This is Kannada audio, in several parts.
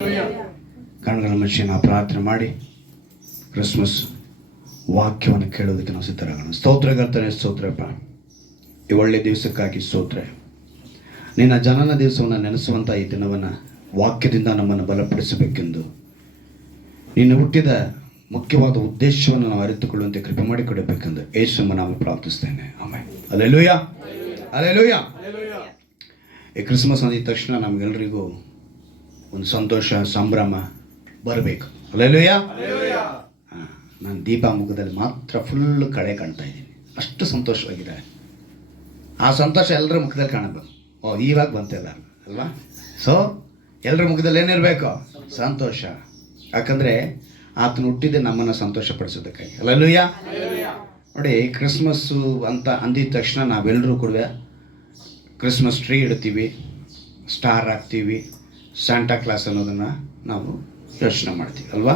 ಕಣ್ಗಳ ಮುಚ್ಚಿ ನಾವು ಪ್ರಾರ್ಥನೆ ಮಾಡಿ ಕ್ರಿಸ್ಮಸ್ ವಾಕ್ಯವನ್ನು ಕೇಳೋದಕ್ಕೆ ನಾವು ಸಿದ್ಧರಾಗೋಣ. ಸ್ತೋತ್ರಕರ್ತನೇ ಸ್ತೋತ್ರಪ್ಪ, ಈ ಒಳ್ಳೆಯ ದಿವಸಕ್ಕಾಗಿ ಸ್ತೋತ್ರ. ನಿನ್ನ ಜನನ ದಿವಸವನ್ನು ನೆನೆಸುವಂಥ ಈ ದಿನವನ್ನು ವಾಕ್ಯದಿಂದ ನಮ್ಮನ್ನು ಬಲಪಡಿಸಬೇಕೆಂದು ನಿನ್ನ ಹುಟ್ಟಿದ ಮುಖ್ಯವಾದ ಉದ್ದೇಶವನ್ನು ನಾವು ಅರಿತುಕೊಳ್ಳುವಂತೆ ಕೃಪೆ ಮಾಡಿಕೊಡಬೇಕೆಂದು ಯೇಸುವನ್ನು ನಾವು ಪ್ರಾರ್ಥಿಸ್ತೇನೆ. ಆಮೇಲೆ ಹಲ್ಲೆಲೂಯಾ, ಹಲ್ಲೆಲೂಯಾ. ಈ ಕ್ರಿಸ್ಮಸ್ ಅಂದಿದ ತಕ್ಷಣ ನಮಗೆಲ್ಲರಿಗೂ ಒಂದು ಸಂತೋಷ, ಸಂಭ್ರಮ ಬರಬೇಕು. ಹಲ್ಲೆಲೂಯಾ. ನಾನು ದೀಪ ಮುಖದಲ್ಲಿ ಮಾತ್ರ ಫುಲ್ ಕಳೆ ಕಾಣ್ತಾ ಇದ್ದೀನಿ, ಅಷ್ಟು ಸಂತೋಷವಾಗಿದೆ. ಆ ಸಂತೋಷ ಎಲ್ಲರ ಮುಖದಲ್ಲಿ ಕಾಣಬೇಕು. ಇವಾಗ ಬಂತೆಲ್ಲ ಅಲ್ವಾ? ಸೊ ಎಲ್ಲರ ಮುಖದಲ್ಲಿ ಏನಿರಬೇಕು? ಸಂತೋಷ. ಯಾಕಂದರೆ ಆತನ ಹುಟ್ಟಿದ್ದೆ ನಮ್ಮನ್ನು ಸಂತೋಷ ಪಡಿಸೋದಕ್ಕಾಗಿ. ಹಲ್ಲೆಲೂಯಾ. ನೋಡಿ, ಕ್ರಿಸ್ಮಸ್ಸು ಅಂತ ಅಂದಿದ ತಕ್ಷಣ ನಾವೆಲ್ಲರೂ ಕೂಡ ಕ್ರಿಸ್ಮಸ್ ಟ್ರೀ ಇಡ್ತೀವಿ, ಸ್ಟಾರ್ ಹಾಕ್ತೀವಿ, ಸ್ಯಾಂಟಾ ಕ್ಲಾಸ್ ಅನ್ನೋದನ್ನು ನಾವು ಯೋಚನೆ ಮಾಡ್ತೀವಿ ಅಲ್ವಾ?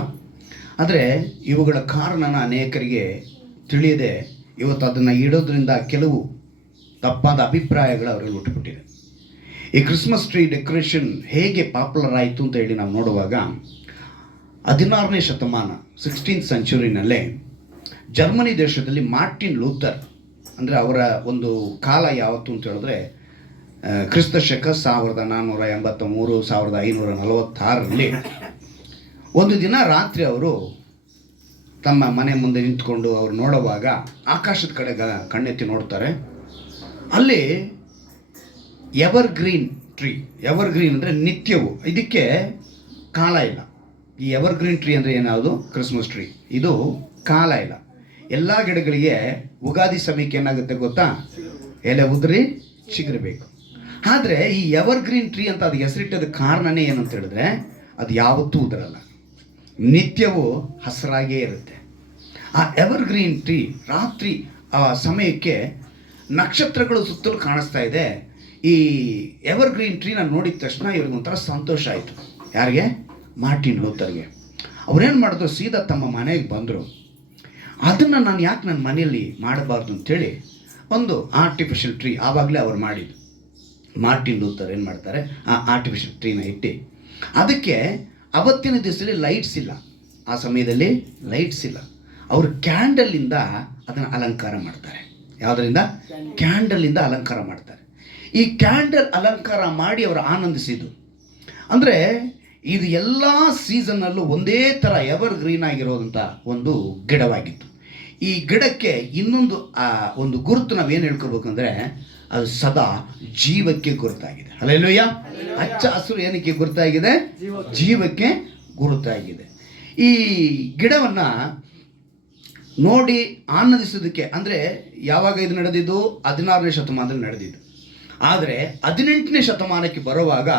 ಆದರೆ ಇವುಗಳ ಕಾರಣನ ಅನೇಕರಿಗೆ ತಿಳಿಯದೆ ಇವತ್ತು ಅದನ್ನು ಇಡೋದ್ರಿಂದ ಕೆಲವು ತಪ್ಪಾದ ಅಭಿಪ್ರಾಯಗಳು ಅವರಲ್ಲಿ ಹುಟ್ಟುಬಿಟ್ಟಿದೆ. ಈ ಕ್ರಿಸ್ಮಸ್ ಟ್ರೀ ಡೆಕೋರೇಷನ್ ಹೇಗೆ ಪಾಪ್ಯುಲರ್ ಆಯಿತು ಅಂತ ಹೇಳಿ ನಾವು ನೋಡುವಾಗ 16ನೇ ಶತಮಾನ 16th ಸೆಂಚುರಿನಲ್ಲೇ ಜರ್ಮನಿ ದೇಶದಲ್ಲಿ ಮಾರ್ಟಿನ್ ಲೂಥರ್, ಅಂದರೆ ಅವರ ಒಂದು ಕಾಲ ಯಾವತ್ತು ಅಂತ ಹೇಳಿದ್ರೆ ಕ್ರಿಸ್ತ ಶಕ 1483 1546ರಲ್ಲಿ ಒಂದು ದಿನ ರಾತ್ರಿ ಅವರು ತಮ್ಮ ಮನೆ ಮುಂದೆ ನಿಂತ್ಕೊಂಡು ಅವರು ನೋಡುವಾಗ ಆಕಾಶದ ಕಡೆ ಕಣ್ಣೆತ್ತಿ ನೋಡ್ತಾರೆ. ಅಲ್ಲಿ ever green tree, ever green ಅಂದರೆ ನಿತ್ಯವು, ಇದಕ್ಕೆ ಕಾಲ ಇಲ್ಲ. ಈ ಎವರ್ ಗ್ರೀನ್ ಟ್ರೀ ಅಂದರೆ ಏನಾವುದು? Christmas tree. ಇದು ಕಾಲ ಇಲ್ಲ. ಎಲ್ಲ ಗಿಡಗಳಿಗೆ ಉಗಾದಿ ಸಮಯಕ್ಕೆ ಏನಾಗುತ್ತೆ ಗೊತ್ತಾ? ಎಲೆ ಉದುರಿ ಚಿಗುರಬೇಕು. ಆದರೆ ಈ ಎವರ್ ಗ್ರೀನ್ ಟ್ರೀ ಅಂತ ಅದು ಹೆಸರಿಟ್ಟದ ಕಾರಣನೇ ಏನಂತ ಹೇಳಿದ್ರೆ ಅದು ಯಾವತ್ತೂ ಉದುರಲ್ಲ, ನಿತ್ಯವೂ ಹಸಿರಾಗೇ ಇರುತ್ತೆ. ಆ ಎವರ್ ಗ್ರೀನ್ ಟ್ರೀ ರಾತ್ರಿ ಆ ಸಮಯಕ್ಕೆ ನಕ್ಷತ್ರಗಳು ಸುತ್ತಲೂ ಕಾಣಿಸ್ತಾ ಇದೆ. ಈ ಎವರ್ ಗ್ರೀನ್ ಟ್ರೀನ ನೋಡಿದ ತಕ್ಷಣ ಇವ್ರಿಗೆ ಒಂಥರ ಸಂತೋಷ ಆಯಿತು. ಯಾರಿಗೆ? ಮಾರ್ಟಿನ್ ಲೂಥರ್ಗೆ. ಅವ್ರೇನು ಮಾಡಿದ್ರು, ಸೀದಾ ತಮ್ಮ ಮನೆಗೆ ಬಂದರು. ಅದನ್ನು ನಾನು ಯಾಕೆ ನನ್ನ ಮನೆಯಲ್ಲಿ ಮಾಡಬಾರ್ದು ಅಂಥೇಳಿ ಒಂದು ಆರ್ಟಿಫಿಷಿಯಲ್ ಟ್ರೀ ಆವಾಗಲೇ ಅವ್ರು ಮಾಡಿದ್ದು. ಮಾರ್ಟಿನ್ ಲೂಥರ್ ಏನು ಮಾಡ್ತಾರೆ, ಆ ಆರ್ಟಿಫಿಷಿಯಲ್ ಟ್ರೀನ ಇಟ್ಟು ಅದಕ್ಕೆ ಅವತ್ತಿನ ದಿವಸದಲ್ಲಿ ಲೈಟ್ಸ್ ಇಲ್ಲ, ಆ ಸಮಯದಲ್ಲಿ ಲೈಟ್ಸ್ ಇಲ್ಲ. ಅವರು ಕ್ಯಾಂಡಲಿಂದ ಅದನ್ನು ಅಲಂಕಾರ ಮಾಡ್ತಾರೆ. ಯಾವುದರಿಂದ? ಕ್ಯಾಂಡಲಿಂದ ಅಲಂಕಾರ ಮಾಡ್ತಾರೆ. ಈ ಕ್ಯಾಂಡಲ್ ಅಲಂಕಾರ ಮಾಡಿ ಅವರು ಆನಂದಿಸಿದ್ದು. ಅಂದರೆ ಇದು ಎಲ್ಲ ಸೀಸನ್ನಲ್ಲೂ ಒಂದೇ ಥರ ಎವರ್ ಗ್ರೀನ್ ಆಗಿರೋದಂಥ ಒಂದು ಗಿಡವಾಗಿತ್ತು. ಈ ಗಿಡಕ್ಕೆ ಇನ್ನೊಂದು ಒಂದು ಗುರುತು ನಾವೇನು ಹೇಳ್ಕೊಬೇಕಂದ್ರೆ ಅದು ಸದಾ ಜೀವಕ್ಕೆ ಗುರುತಾಗಿದೆ. ಹಲ್ಲೆಲೂಯಾ. ಹಚ್ಚ ಹಸಿರು ಏನಕ್ಕೆ ಗುರುತಾಗಿದೆ? ಜೀವಕ್ಕೆ ಗುರುತಾಗಿದೆ. ಈ ಗಿಡವನ್ನು ನೋಡಿ ಆನಂದಿಸೋದಕ್ಕೆ, ಅಂದರೆ ಯಾವಾಗ ಇದು ನಡೆದಿದ್ದು? 16ನೇ ಶತಮಾನದಲ್ಲಿ ನಡೆದಿದ್ದು. ಆದರೆ 18ನೇ ಶತಮಾನಕ್ಕೆ ಬರುವಾಗ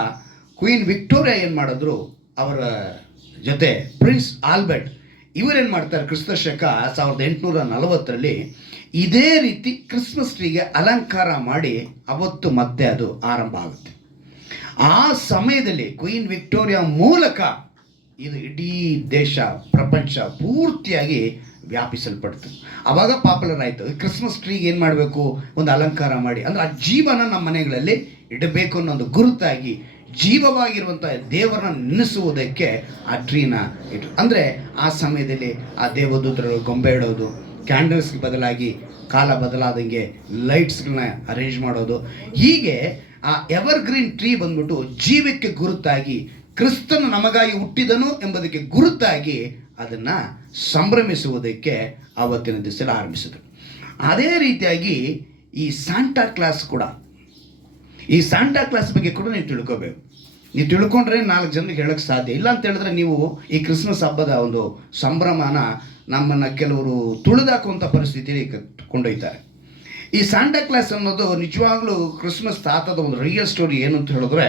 ಕ್ವೀನ್ ವಿಕ್ಟೋರಿಯಾ ಏನು ಮಾಡಿದ್ರು, ಅವರ ಜೊತೆ ಪ್ರಿನ್ಸ್ ಆಲ್ಬರ್ಟ್ ಇವರೇನು ಮಾಡ್ತಾರೆ, ಕ್ರಿಸ್ತ ಶಕ 1840ರಲ್ಲಿ ಇದೇ ರೀತಿ ಕ್ರಿಸ್ಮಸ್ ಟ್ರೀಗೆ ಅಲಂಕಾರ ಮಾಡಿ ಅವತ್ತು ಮತ್ತೆ ಅದು ಆರಂಭ ಆಗುತ್ತೆ. ಆ ಸಮಯದಲ್ಲಿ ಕ್ವೀನ್ ವಿಕ್ಟೋರಿಯಾ ಮೂಲಕ ಇದು ಇಡೀ ದೇಶ, ಪ್ರಪಂಚ ಪೂರ್ತಿಯಾಗಿ ವ್ಯಾಪಿಸಲ್ಪಡ್ತು. ಆವಾಗ ಪಾಪ್ಯುಲರ್ ಆಯಿತು. ಕ್ರಿಸ್ಮಸ್ ಟ್ರೀಗೆ ಏನು ಮಾಡಬೇಕು? ಒಂದು ಅಲಂಕಾರ ಮಾಡಿ, ಅಂದರೆ ಆ ಜೀವನ ನಮ್ಮ ಮನೆಗಳಲ್ಲಿ ಇಡಬೇಕು ಅನ್ನೋ ಒಂದು ಗುರುತಾಗಿ ಜೀವವಾಗಿರುವಂಥ ದೇವರನ್ನ ನೆನೆಸುವುದಕ್ಕೆ ಆ ಟ್ರೀನ ಇಟ್ಟು. ಅಂದರೆ ಆ ಸಮಯದಲ್ಲಿ ಆ ದೇವದೂತರು ಗೊಂಬೆ ಇಡೋದು, ಕ್ಯಾಂಡಲ್ಸ್ಗೆ ಬದಲಾಗಿ ಕಾಲ ಬದಲಾದಂಗೆ ಲೈಟ್ಸ್ಗಳನ್ನ ಅರೇಂಜ್ ಮಾಡೋದು, ಹೀಗೆ ಆ ಎವರ್ ಗ್ರೀನ್ ಟ್ರೀ ಬಂದ್ಬಿಟ್ಟು ಜೀವಕ್ಕೆ ಗುರುತಾಗಿ ಕ್ರಿಸ್ತನು ನಮಗಾಗಿ ಹುಟ್ಟಿದನು ಎಂಬುದಕ್ಕೆ ಗುರುತಾಗಿ ಅದನ್ನು ಸಂಭ್ರಮಿಸುವುದಕ್ಕೆ ಆವತ್ತಿನ ದಿವಸದಲ್ಲಿ ಆರಂಭಿಸಿದರು. ಅದೇ ರೀತಿಯಾಗಿ ಈ ಸಾಂಟಾ ಕ್ಲಾಸ್ ಕೂಡ, ಈ ಸಾಂಟಾ ಕ್ಲಾಸ್ ಬಗ್ಗೆ ಕೂಡ ನೀವು ತಿಳ್ಕೋಬೇಕು. ನೀವು ತಿಳ್ಕೊಂಡ್ರೆ 4 ಜನರಿಗೆ ಹೇಳೋಕ್ಕೆ ಸಾಧ್ಯ ಇಲ್ಲ. ಅಂತ ಹೇಳಿದ್ರೆ ನೀವು ಈ ಕ್ರಿಸ್ಮಸ್ ಹಬ್ಬದ ಒಂದು ಸಂಭ್ರಮನ ನಮ್ಮನ್ನು ಕೆಲವರು ತುಳಿದಾಕುವಂಥ ಪರಿಸ್ಥಿತಿಯಲ್ಲಿ ಕೊಂಡೊಯ್ತಾರೆ. ಈ ಸಾಂಟಾ ಕ್ಲಾಸ್ ಅನ್ನೋದು ನಿಜವಾಗ್ಲೂ ಕ್ರಿಸ್ಮಸ್ ತಾತದ ಒಂದು ರಿಯಲ್ ಸ್ಟೋರಿ. ಏನು ಅಂತ ಹೇಳಿದ್ರೆ,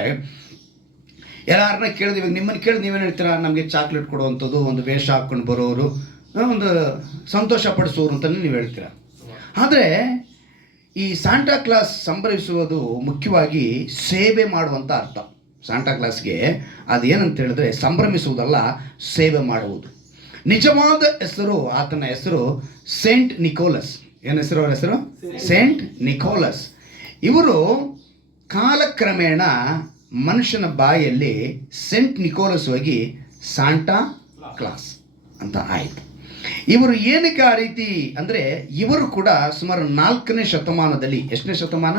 ಯಾರನ್ನ ಕೇಳಿದ್ವಿ, ನಿಮ್ಮನ್ನು ಕೇಳಿ ನೀವೇನು ಹೇಳ್ತೀರಾ? ನಮಗೆ ಚಾಕ್ಲೇಟ್ ಕೊಡುವಂಥದ್ದು, ಒಂದು ವೇಷ ಹಾಕ್ಕೊಂಡು ಬರೋರು, ಒಂದು ಸಂತೋಷ ಪಡಿಸೋರು ಅಂತಲೇ ನೀವು ಹೇಳ್ತೀರಾ. ಆದರೆ ಈ ಸಾಂಟಾ ಕ್ಲಾಸ್ ಸಂಭ್ರಮಿಸುವುದು ಮುಖ್ಯವಾಗಿ ಸೇವೆ ಮಾಡುವಂಥ ಅರ್ಥ. ಸಾಂಟಾ ಕ್ಲಾಸ್ಗೆ ಅದೇನಂತ ಹೇಳಿದ್ರೆ ಸಂಭ್ರಮಿಸುವುದಲ್ಲ, ಸೇವೆ ಮಾಡುವುದು. ನಿಜವಾದ ಹೆಸರು, ಆತನ ಹೆಸರು ಸೇಂಟ್ ನಿಕೋಲಸ್. ಏನು ಹೆಸರು? ಅವರ ಹೆಸರು ಸೇಂಟ್ ನಿಕೋಲಸ್. ಇವರು ಕಾಲಕ್ರಮೇಣ ಮನುಷ್ಯನ ಬಾಯಲ್ಲಿ ಸೆಂಟ್ ನಿಕೋಲಸ್ ಹೋಗಿ ಸಾಂಟಾ ಕ್ಲಾಸ್ ಅಂತ ಆಯಿತು. ಇವರು ಏನಕ್ಕೆ ಆ ರೀತಿ ಅಂದರೆ, ಇವರು ಕೂಡ ಸುಮಾರು 4ನೇ ಶತಮಾನದಲ್ಲಿ, ಎಷ್ಟನೇ ಶತಮಾನ?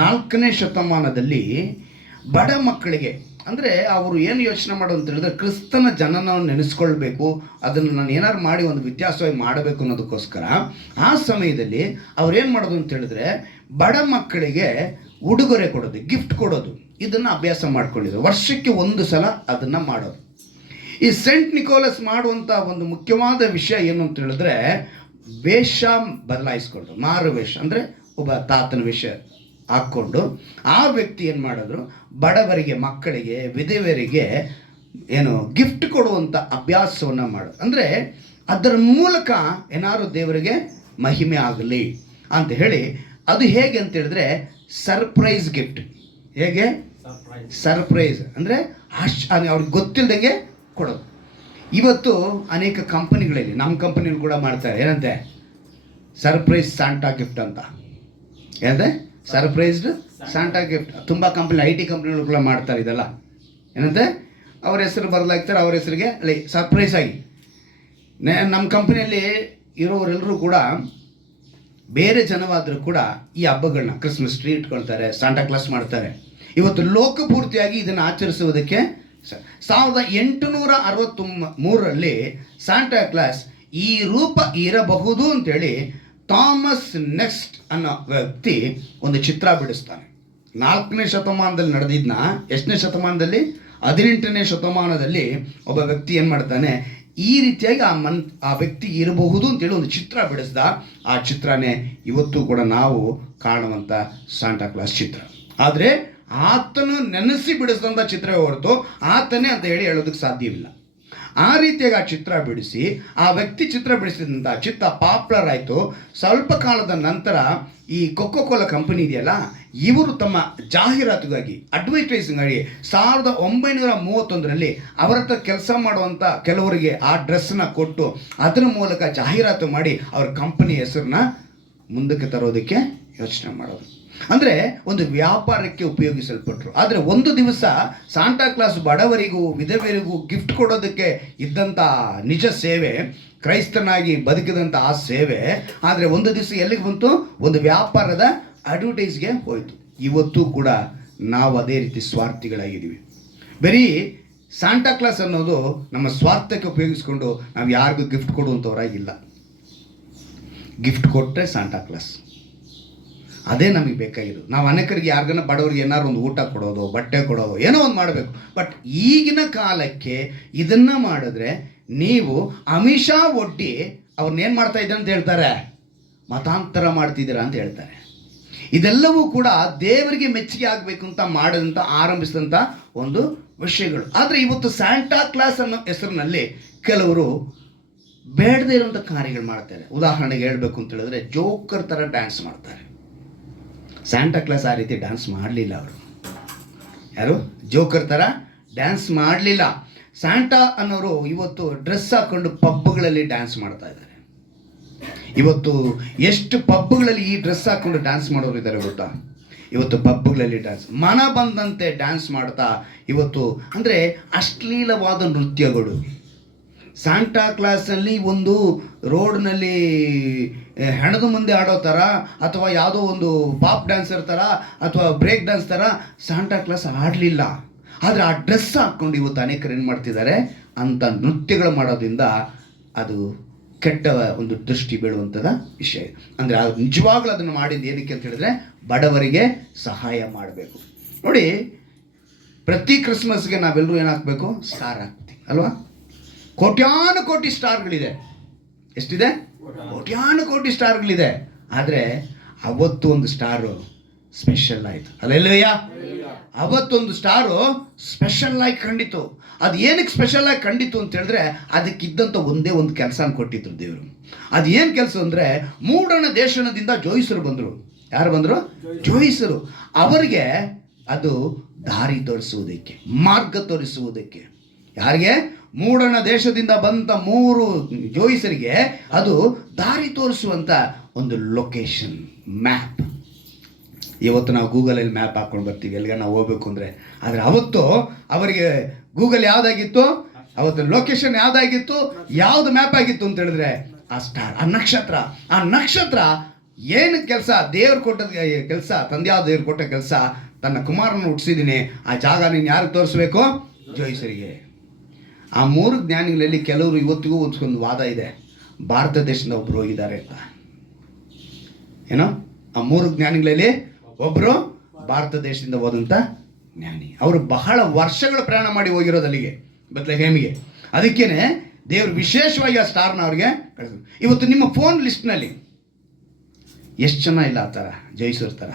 4ನೇ ಶತಮಾನದಲ್ಲಿ ಬಡ ಮಕ್ಕಳಿಗೆ, ಅಂದರೆ ಅವರು ಏನು ಯೋಚನೆ ಮಾಡೋದು ಅಂತ ಹೇಳಿದ್ರೆ, ಕ್ರಿಸ್ತನ ಜನನವನ್ನು ನೆನೆಸ್ಕೊಳ್ಬೇಕು, ಅದನ್ನು ನಾನು ಏನಾದ್ರು ಮಾಡಿ ಒಂದು ವ್ಯತ್ಯಾಸವಾಗಿ ಮಾಡಬೇಕು ಅನ್ನೋದಕ್ಕೋಸ್ಕರ ಆ ಸಮಯದಲ್ಲಿ ಅವ್ರು ಏನು ಮಾಡೋದು ಅಂತ ಹೇಳಿದ್ರೆ, ಬಡ ಮಕ್ಕಳಿಗೆ ಉಡುಗೊರೆ ಕೊಡೋದು, ಗಿಫ್ಟ್ ಕೊಡೋದು, ಇದನ್ನು ಅಭ್ಯಾಸ ಮಾಡ್ಕೊಂಡಿದ್ರು. ವರ್ಷಕ್ಕೆ 1 ಸಲ ಅದನ್ನು ಮಾಡೋದು. ಈ ಸೆಂಟ್ ನಿಕೋಲಸ್ ಮಾಡುವಂಥ ಒಂದು ಮುಖ್ಯವಾದ ವಿಷಯ ಏನು ಅಂತ ಹೇಳಿದ್ರೆ, ವೇಷ ಬದಲಾಯಿಸ್ಕೊಂಡು, ಮಾರು ವೇಷ ಅಂದರೆ ಒಬ್ಬ ತಾತನ ವೇಷ ಹಾಕ್ಕೊಂಡು ಆ ವ್ಯಕ್ತಿ ಏನು ಮಾಡಿದ್ರು, ಬಡವರಿಗೆ, ಮಕ್ಕಳಿಗೆ, ವಿಧವೆಯರಿಗೆ ಏನು ಗಿಫ್ಟ್ ಕೊಡುವಂಥ ಅಭ್ಯಾಸವನ್ನು ಮಾಡೋದು. ಅಂದರೆ ಅದರ ಮೂಲಕ ಏನಾದ್ರು ದೇವರಿಗೆ ಮಹಿಮೆ ಆಗಲಿ ಅಂತ ಹೇಳಿ, ಅದು ಹೇಗೆ ಅಂತ ಹೇಳಿದ್ರೆ ಸರ್ಪ್ರೈಸ್ ಗಿಫ್ಟ್. ಹೇಗೆ? ಸರ್ಪ್ರೈಸ್ ಅಂದರೆ ಅವ್ರಿಗೆ ಗೊತ್ತಿಲ್ಲದಂಗೆ ಕೊಡೋದು. ಇವತ್ತು ಅನೇಕ ಕಂಪನಿಗಳಲ್ಲಿ, ನಮ್ಮ ಕಂಪನಿಗಳು ಕೂಡ ಮಾಡ್ತಾರೆ, ಏನಂತೆ ಸರ್ಪ್ರೈಸ್ ಸಾಂಟಾ ಗಿಫ್ಟ್ ಅಂತ. ಏನಂತೆ ಸರ್ಪ್ರೈಸ್ಡ್ ಸಾಂಟಾ ಗಿಫ್ಟ್. ತುಂಬ ಕಂಪನಿ, IT ಕಂಪ್ನಿಗಳು ಕೂಡ ಮಾಡ್ತಾರೆ ಇದೆಲ್ಲ. ಏನಂತೆ ಅವ್ರ ಹೆಸರು ಬದಲಾಗ್ತಾರೆ, ಅವ್ರ ಹೆಸರಿಗೆ ಅಲ್ಲಿ ಸರ್ಪ್ರೈಸ್ ಆಗಿ. ನಮ್ಮ ಕಂಪನಿಯಲ್ಲಿ ಇರೋರೆಲ್ಲರೂ ಕೂಡ ಬೇರೆ ಜನವಾದರೂ ಕೂಡ ಈ ಹಬ್ಬಗಳನ್ನ, ಕ್ರಿಸ್ಮಸ್ ಟ್ರೀ ಇಟ್ಕೊಳ್ತಾರೆ, ಸಾಂಟಾ ಕ್ಲಾಸ್ ಮಾಡ್ತಾರೆ. ಇವತ್ತು ಲೋಕಪೂರ್ತಿಯಾಗಿ ಇದನ್ನು ಆಚರಿಸುವುದಕ್ಕೆ 1863ರಲ್ಲಿ ಸಾಂಟಾ ಕ್ಲಾಸ್ ಈ ರೂಪ ಇರಬಹುದು ಅಂತೇಳಿ ಥಾಮಸ್ ನೆಕ್ಸ್ಟ್ ಅನ್ನೋ ವ್ಯಕ್ತಿ ಒಂದು ಚಿತ್ರ ಬಿಡಿಸ್ತಾನೆ. 4ನೇ ಶತಮಾನದಲ್ಲಿ ನಡೆದಿದ್ನ, ಎಷ್ಟನೇ ಶತಮಾನದಲ್ಲಿ? 18ನೇ ಶತಮಾನದಲ್ಲಿ ಒಬ್ಬ ವ್ಯಕ್ತಿ ಏನು ಮಾಡ್ತಾನೆ, ಈ ರೀತಿಯಾಗಿ ಆ ವ್ಯಕ್ತಿ ಇರಬಹುದು ಅಂತೇಳಿ ಒಂದು ಚಿತ್ರ ಬಿಡಿಸ್ದ. ಆ ಚಿತ್ರನೇ ಇವತ್ತು ಕೂಡ ನಾವು ಕಾಣುವಂಥ ಸಾಂಟಾ ಕ್ಲಾಸ್ ಚಿತ್ರ. ಆದರೆ ಆತನು ನೆನೆಸಿ ಬಿಡಿಸಿದಂಥ ಚಿತ್ರವೇ ಹೊರತು ಆತನೇ ಅಂತ ಹೇಳೋದಕ್ಕೆ ಸಾಧ್ಯವಿಲ್ಲ. ಆ ರೀತಿಯಾಗಿ ಆ ಚಿತ್ರ ಬಿಡಿಸಿ, ಆ ವ್ಯಕ್ತಿ ಚಿತ್ರ ಬಿಡಿಸಿದಂಥ ಚಿತ್ರ ಪಾಪ್ಯುಲರ್ ಆಯಿತು. ಸ್ವಲ್ಪ ಕಾಲದ ನಂತರ ಈ ಕೊಕೊ ಕೋಲಾ ಕಂಪನಿ ಇದೆಯಲ್ಲ, ಇವರು ತಮ್ಮ ಜಾಹೀರಾತುಗಾಗಿ, ಅಡ್ವರ್ಟೈಸಿಂಗಾಗಿ 1931ರಲ್ಲಿ ಅವರ ಹತ್ರ ಕೆಲಸ ಮಾಡುವಂಥ ಕೆಲವರಿಗೆ ಆ ಡ್ರೆಸ್ಸನ್ನ ಕೊಟ್ಟು ಅದರ ಮೂಲಕ ಜಾಹೀರಾತು ಮಾಡಿ ಅವ್ರ ಕಂಪನಿ ಹೆಸರನ್ನ ಮುಂದಕ್ಕೆ ತರೋದಕ್ಕೆ ಯೋಚನೆ ಮಾಡೋದು. ಅಂದರೆ ಒಂದು ವ್ಯಾಪಾರಕ್ಕೆ ಉಪಯೋಗಿಸಲ್ಪಟ್ಟರು. ಆದರೆ ಒಂದು ದಿವಸ ಸಾಂಟಾ ಕ್ಲಾಸ್ ಬಡವರಿಗೂ ವಿಧವೆಯರಿಗೂ ಗಿಫ್ಟ್ ಕೊಡೋದಕ್ಕೆ ಇದ್ದಂಥ ನಿಜ ಸೇವೆ, ಕ್ರೈಸ್ತನಾಗಿ ಬದುಕಿದಂಥ ಆ ಸೇವೆ, ಆದರೆ ಒಂದು ದಿವಸ ಎಲ್ಲಿಗೆ ಬಂತು? ಒಂದು ವ್ಯಾಪಾರದ ಅಡ್ವರ್ಟೈಸ್ಗೆ ಹೋಯಿತು. ಇವತ್ತು ಕೂಡ ನಾವು ಅದೇ ರೀತಿ ಸ್ವಾರ್ಥಿಗಳಾಗಿದ್ದೀವಿ. ಬರೀ ಸಾಂಟಾ ಕ್ಲಾಸ್ ಅನ್ನೋದು ನಮ್ಮ ಸ್ವಾರ್ಥಕ್ಕೆ ಉಪಯೋಗಿಸ್ಕೊಂಡು ನಾವು ಯಾರಿಗೂ ಗಿಫ್ಟ್ ಕೊಡುವಂಥವರಾಗಿಲ್ಲ. ಗಿಫ್ಟ್ ಕೊಟ್ಟರೆ ಸಾಂಟಾ ಕ್ಲಾಸ್, ಅದೇ ನಮಗೆ ಬೇಕಾಗಿರೋದು. ನಾವು ಅನೇಕರಿಗೆ, ಯಾರಿಗನ್ನ ಬಡವರಿಗೆ ಏನಾದ್ರು ಒಂದು ಊಟ ಕೊಡೋದು, ಬಟ್ಟೆ ಕೊಡೋದು, ಏನೋ ಒಂದು ಮಾಡಬೇಕು. ಬಟ್ ಈಗಿನ ಕಾಲಕ್ಕೆ ಇದನ್ನು ಮಾಡಿದ್ರೆ ನೀವು ಅಮಿಷ ಒಡ್ಡಿ ಅವ್ರನ್ನೇನು ಮಾಡ್ತಾ ಇದ್ದೀರ ಅಂತ ಹೇಳ್ತಾರೆ, ಮತಾಂತರ ಮಾಡ್ತಿದ್ದೀರಾ ಅಂತ ಹೇಳ್ತಾರೆ. ಇದೆಲ್ಲವೂ ಕೂಡ ದೇವರಿಗೆ ಮೆಚ್ಚುಗೆ ಆಗಬೇಕು ಅಂತ ಮಾಡಿದಂಥ, ಆರಂಭಿಸಿದಂಥ ಒಂದು ವಿಷಯಗಳು. ಆದರೆ ಇವತ್ತು ಸ್ಯಾಂಟಾ ಕ್ಲಾಸ್ ಅನ್ನೋ ಹೆಸರಿನಲ್ಲಿ ಕೆಲವರು ಬೇಡದೇ ಇರೋಂಥ ಕಾರ್ಯಗಳು ಮಾಡ್ತಾರೆ. ಉದಾಹರಣೆಗೆ ಹೇಳಬೇಕು ಅಂತ ಹೇಳಿದ್ರೆ, ಜೋಕರ್ ಥರ ಡ್ಯಾನ್ಸ್ ಮಾಡ್ತಾರೆ. ಸ್ಯಾಂಟಾ ಕ್ಲಾಸ್ ಆ ರೀತಿ ಡ್ಯಾನ್ಸ್ ಮಾಡಲಿಲ್ಲ. ಅವರು ಯಾರು? ಜೋಕರ್ ಥರ ಡ್ಯಾನ್ಸ್ ಮಾಡಲಿಲ್ಲ. ಸ್ಯಾಂಟಾ ಅನ್ನೋರು ಇವತ್ತು ಡ್ರೆಸ್ ಹಾಕ್ಕೊಂಡು ಪಬ್ಗಳಲ್ಲಿ ಡ್ಯಾನ್ಸ್ ಮಾಡ್ತಾ ಇದ್ದಾರೆ. ಇವತ್ತು ಎಷ್ಟು ಪಬ್ಗಳಲ್ಲಿ ಈ ಡ್ರೆಸ್ ಹಾಕ್ಕೊಂಡು ಡ್ಯಾನ್ಸ್ ಮಾಡೋರು ಇದ್ದಾರೆ ಗೊತ್ತಾ? ಇವತ್ತು ಪಬ್ಗಳಲ್ಲಿ ಡ್ಯಾನ್ಸ್, ಮನ ಬಂದಂತೆ ಡ್ಯಾನ್ಸ್ ಮಾಡ್ತಾ ಇವತ್ತು, ಅಂದರೆ ಅಶ್ಲೀಲವಾದ ನೃತ್ಯಗಳು. ಸಾಂಟಾ ಕ್ಲಾಸಲ್ಲಿ ಒಂದು ರೋಡ್ನಲ್ಲಿ ಹೆಣದ ಮುಂದೆ ಆಡೋ ಥರ, ಅಥವಾ ಯಾವುದೋ ಒಂದು ಪಾಪ್ ಡ್ಯಾನ್ಸರ್ ಥರ, ಅಥವಾ ಬ್ರೇಕ್ ಡ್ಯಾನ್ಸ್ ಥರ ಸಾಂಟಾ ಕ್ಲಾಸ್ ಆಡಲಿಲ್ಲ. ಆದರೆ ಆ ಡ್ರೆಸ್ ಹಾಕ್ಕೊಂಡು ಇವತ್ತು ಅನೇಕರು ಏನು ಮಾಡ್ತಿದ್ದಾರೆ, ಅಂಥ ನೃತ್ಯಗಳು ಮಾಡೋದ್ರಿಂದ ಅದು ಕೆಟ್ಟ ಒಂದು ದೃಷ್ಟಿ ಬೀಳುವಂಥದ್ದು ವಿಷಯ. ಅಂದರೆ ಅದು ನಿಜವಾಗ್ಲೂ ಅದನ್ನು ಮಾಡಿದ್ದು ಏನಕ್ಕೆ ಅಂತ ಹೇಳಿದ್ರೆ, ಬಡವರಿಗೆ ಸಹಾಯ ಮಾಡಬೇಕು. ನೋಡಿ, ಪ್ರತಿ ಕ್ರಿಸ್ಮಸ್ಗೆ ನಾವೆಲ್ಲರೂ ಏನಾಗಬೇಕು? ಸ್ಟಾರ್ ಹಾಕ್ತೀವಿ ಅಲ್ವಾ? ಕೋಟ್ಯಾನು ಕೋಟಿ ಸ್ಟಾರ್ಗಳಿದೆ. ಎಷ್ಟಿದೆ? ಕೋಟ್ಯಾನು ಕೋಟಿ ಸ್ಟಾರ್ಗಳಿದೆ. ಆದರೆ ಅವತ್ತು ಒಂದು ಸ್ಟಾರು ಸ್ಪೆಷಲ್ ಆಯಿತು. ಅಲ್ಲೆಲ್ಲಯ್ಯ, ಅವತ್ತೊಂದು ಸ್ಟಾರು ಸ್ಪೆಷಲ್ ಆಗಿ ಕಂಡಿತು. ಅದು ಏನಕ್ಕೆ ಸ್ಪೆಷಲ್ ಆಗಿ ಕಂಡಿತು ಅಂತ ಹೇಳಿದ್ರೆ, ಅದಕ್ಕಿದ್ದಂಥ ಒಂದೇ ಒಂದು ಕೆಲಸ ಕೊಟ್ಟಿದ್ರು ದೇವರು. ಅದು ಏನು ಕೆಲಸ ಅಂದರೆ, ಮೂಡಣ ದೇಶದಿಂದ ಜೋಯಿಸರು ಬಂದರು. ಯಾರು ಬಂದರು? ಜೋಯಿಸರು. ಅವರಿಗೆ ಅದು ದಾರಿ ತೋರಿಸುವುದಕ್ಕೆ, ಮಾರ್ಗ ತೋರಿಸುವುದಕ್ಕೆ. ಯಾರಿಗೆ? ಮೂಡಣ ದೇಶದಿಂದ ಬಂದ 3 ಜೋಯಿಸರಿಗೆ ಅದು ದಾರಿ ತೋರಿಸುವಂಥ ಒಂದು ಲೊಕೇಶನ್, ಮ್ಯಾಪ್. ಇವತ್ತು ನಾವು ಗೂಗಲಲ್ಲಿ ಮ್ಯಾಪ್ ಹಾಕ್ಕೊಂಡು ಬರ್ತೀವಿ ಎಲ್ಲಿಗೆ ನಾವು ಹೋಗ್ಬೇಕು ಅಂದರೆ. ಆದರೆ ಅವತ್ತು ಅವರಿಗೆ ಗೂಗಲ್ ಯಾವುದಾಗಿತ್ತು, ಅವತ್ತು ಲೊಕೇಶನ್ ಯಾವುದಾಗಿತ್ತು, ಯಾವುದು ಮ್ಯಾಪ್ ಆಗಿತ್ತು ಅಂತ ಹೇಳಿದ್ರೆ ಆ ಸ್ಟಾರ್, ಆ ನಕ್ಷತ್ರ. ಆ ನಕ್ಷತ್ರ ಏನು ಕೆಲಸ, ದೇವ್ರು ಕೊಟ್ಟ ಕೆಲಸ, ತಂದೆಯಾದ ದೇವ್ರು ಕೊಟ್ಟ ಕೆಲಸ, ತನ್ನ ಕುಮಾರನ ಹುಟ್ಟಿಸಿದ್ದೀನಿ, ಆ ಜಾಗ ನೀನು ಯಾರಿಗೆ ತೋರಿಸ್ಬೇಕು? ಜೋಯಿಸರಿಗೆ. ಆ 3 ಜ್ಞಾನಿಗಳಲ್ಲಿ ಕೆಲವರು ಇವತ್ತಿಗೂ ಒಂದು ವಾದ ಇದೆ, ಭಾರತ ದೇಶದಿಂದ ಒಬ್ಬರು ಹೋಗಿದ್ದಾರೆ ಅಂತ. ಏನೋ ಆ 3 ಜ್ಞಾನಿಗಳಲ್ಲಿ ಒಬ್ಬರು ಭಾರತ ದೇಶದಿಂದ ಹೋದಂಥ ಜ್ಞಾನಿ. ಅವರು ಬಹಳ ವರ್ಷಗಳು ಪ್ರಯಾಣ ಮಾಡಿ ಹೋಗಿರೋದು ಅಲ್ಲಿಗೆ, ಬೆತ್ಲೆಹೇಮಿಗೆ. ಅದಕ್ಕೇನೆ ದೇವರು ವಿಶೇಷವಾಗಿ ಆ ಸ್ಟಾರ್ನ ಅವ್ರಿಗೆ ಕಳಿಸಿದ್ರು. ಇವತ್ತು ನಿಮ್ಮ ಫೋನ್ ಲಿಸ್ಟ್ನಲ್ಲಿ ಎಷ್ಟು ಜನ ಇಲ್ಲ ಆ ಥರ ಜಯಿಸೋರ ಥರ?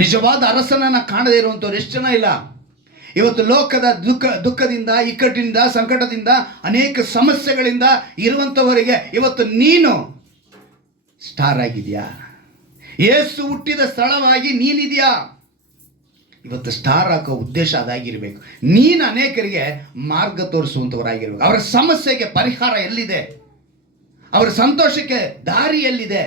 ನಿಜವಾದ ಅರಸನನ್ನು ಕಾಣದೇ ಇರುವಂಥವ್ರು ಎಷ್ಟು ಜನ ಇಲ್ಲ? ಇವತ್ತು ಲೋಕದ ದುಃಖದಿಂದ, ಇಕ್ಕಟ್ಟಿನಿಂದ, ಸಂಕಟದಿಂದ, ಅನೇಕ ಸಮಸ್ಯೆಗಳಿಂದ ಇರುವಂಥವರಿಗೆ ಇವತ್ತು ನೀನು ಸ್ಟಾರ್ ಆಗಿದೆಯಾ? ಯೇಸು ಹುಟ್ಟಿದ ಸ್ಥಳವಾಗಿ ನೀನಿದೆಯಾ? ಇವತ್ತು ಸ್ಟಾರ್ ಹಾಕೋ ಉದ್ದೇಶ ಅದಾಗಿರಬೇಕು. ನೀನು ಅನೇಕರಿಗೆ ಮಾರ್ಗ ತೋರಿಸುವಂಥವರಾಗಿರ್ಬೇಕು. ಅವರ ಸಮಸ್ಯೆಗೆ ಪರಿಹಾರ ಎಲ್ಲಿದೆ, ಅವರ ಸಂತೋಷಕ್ಕೆ ದಾರಿ ಎಲ್ಲಿದೆ,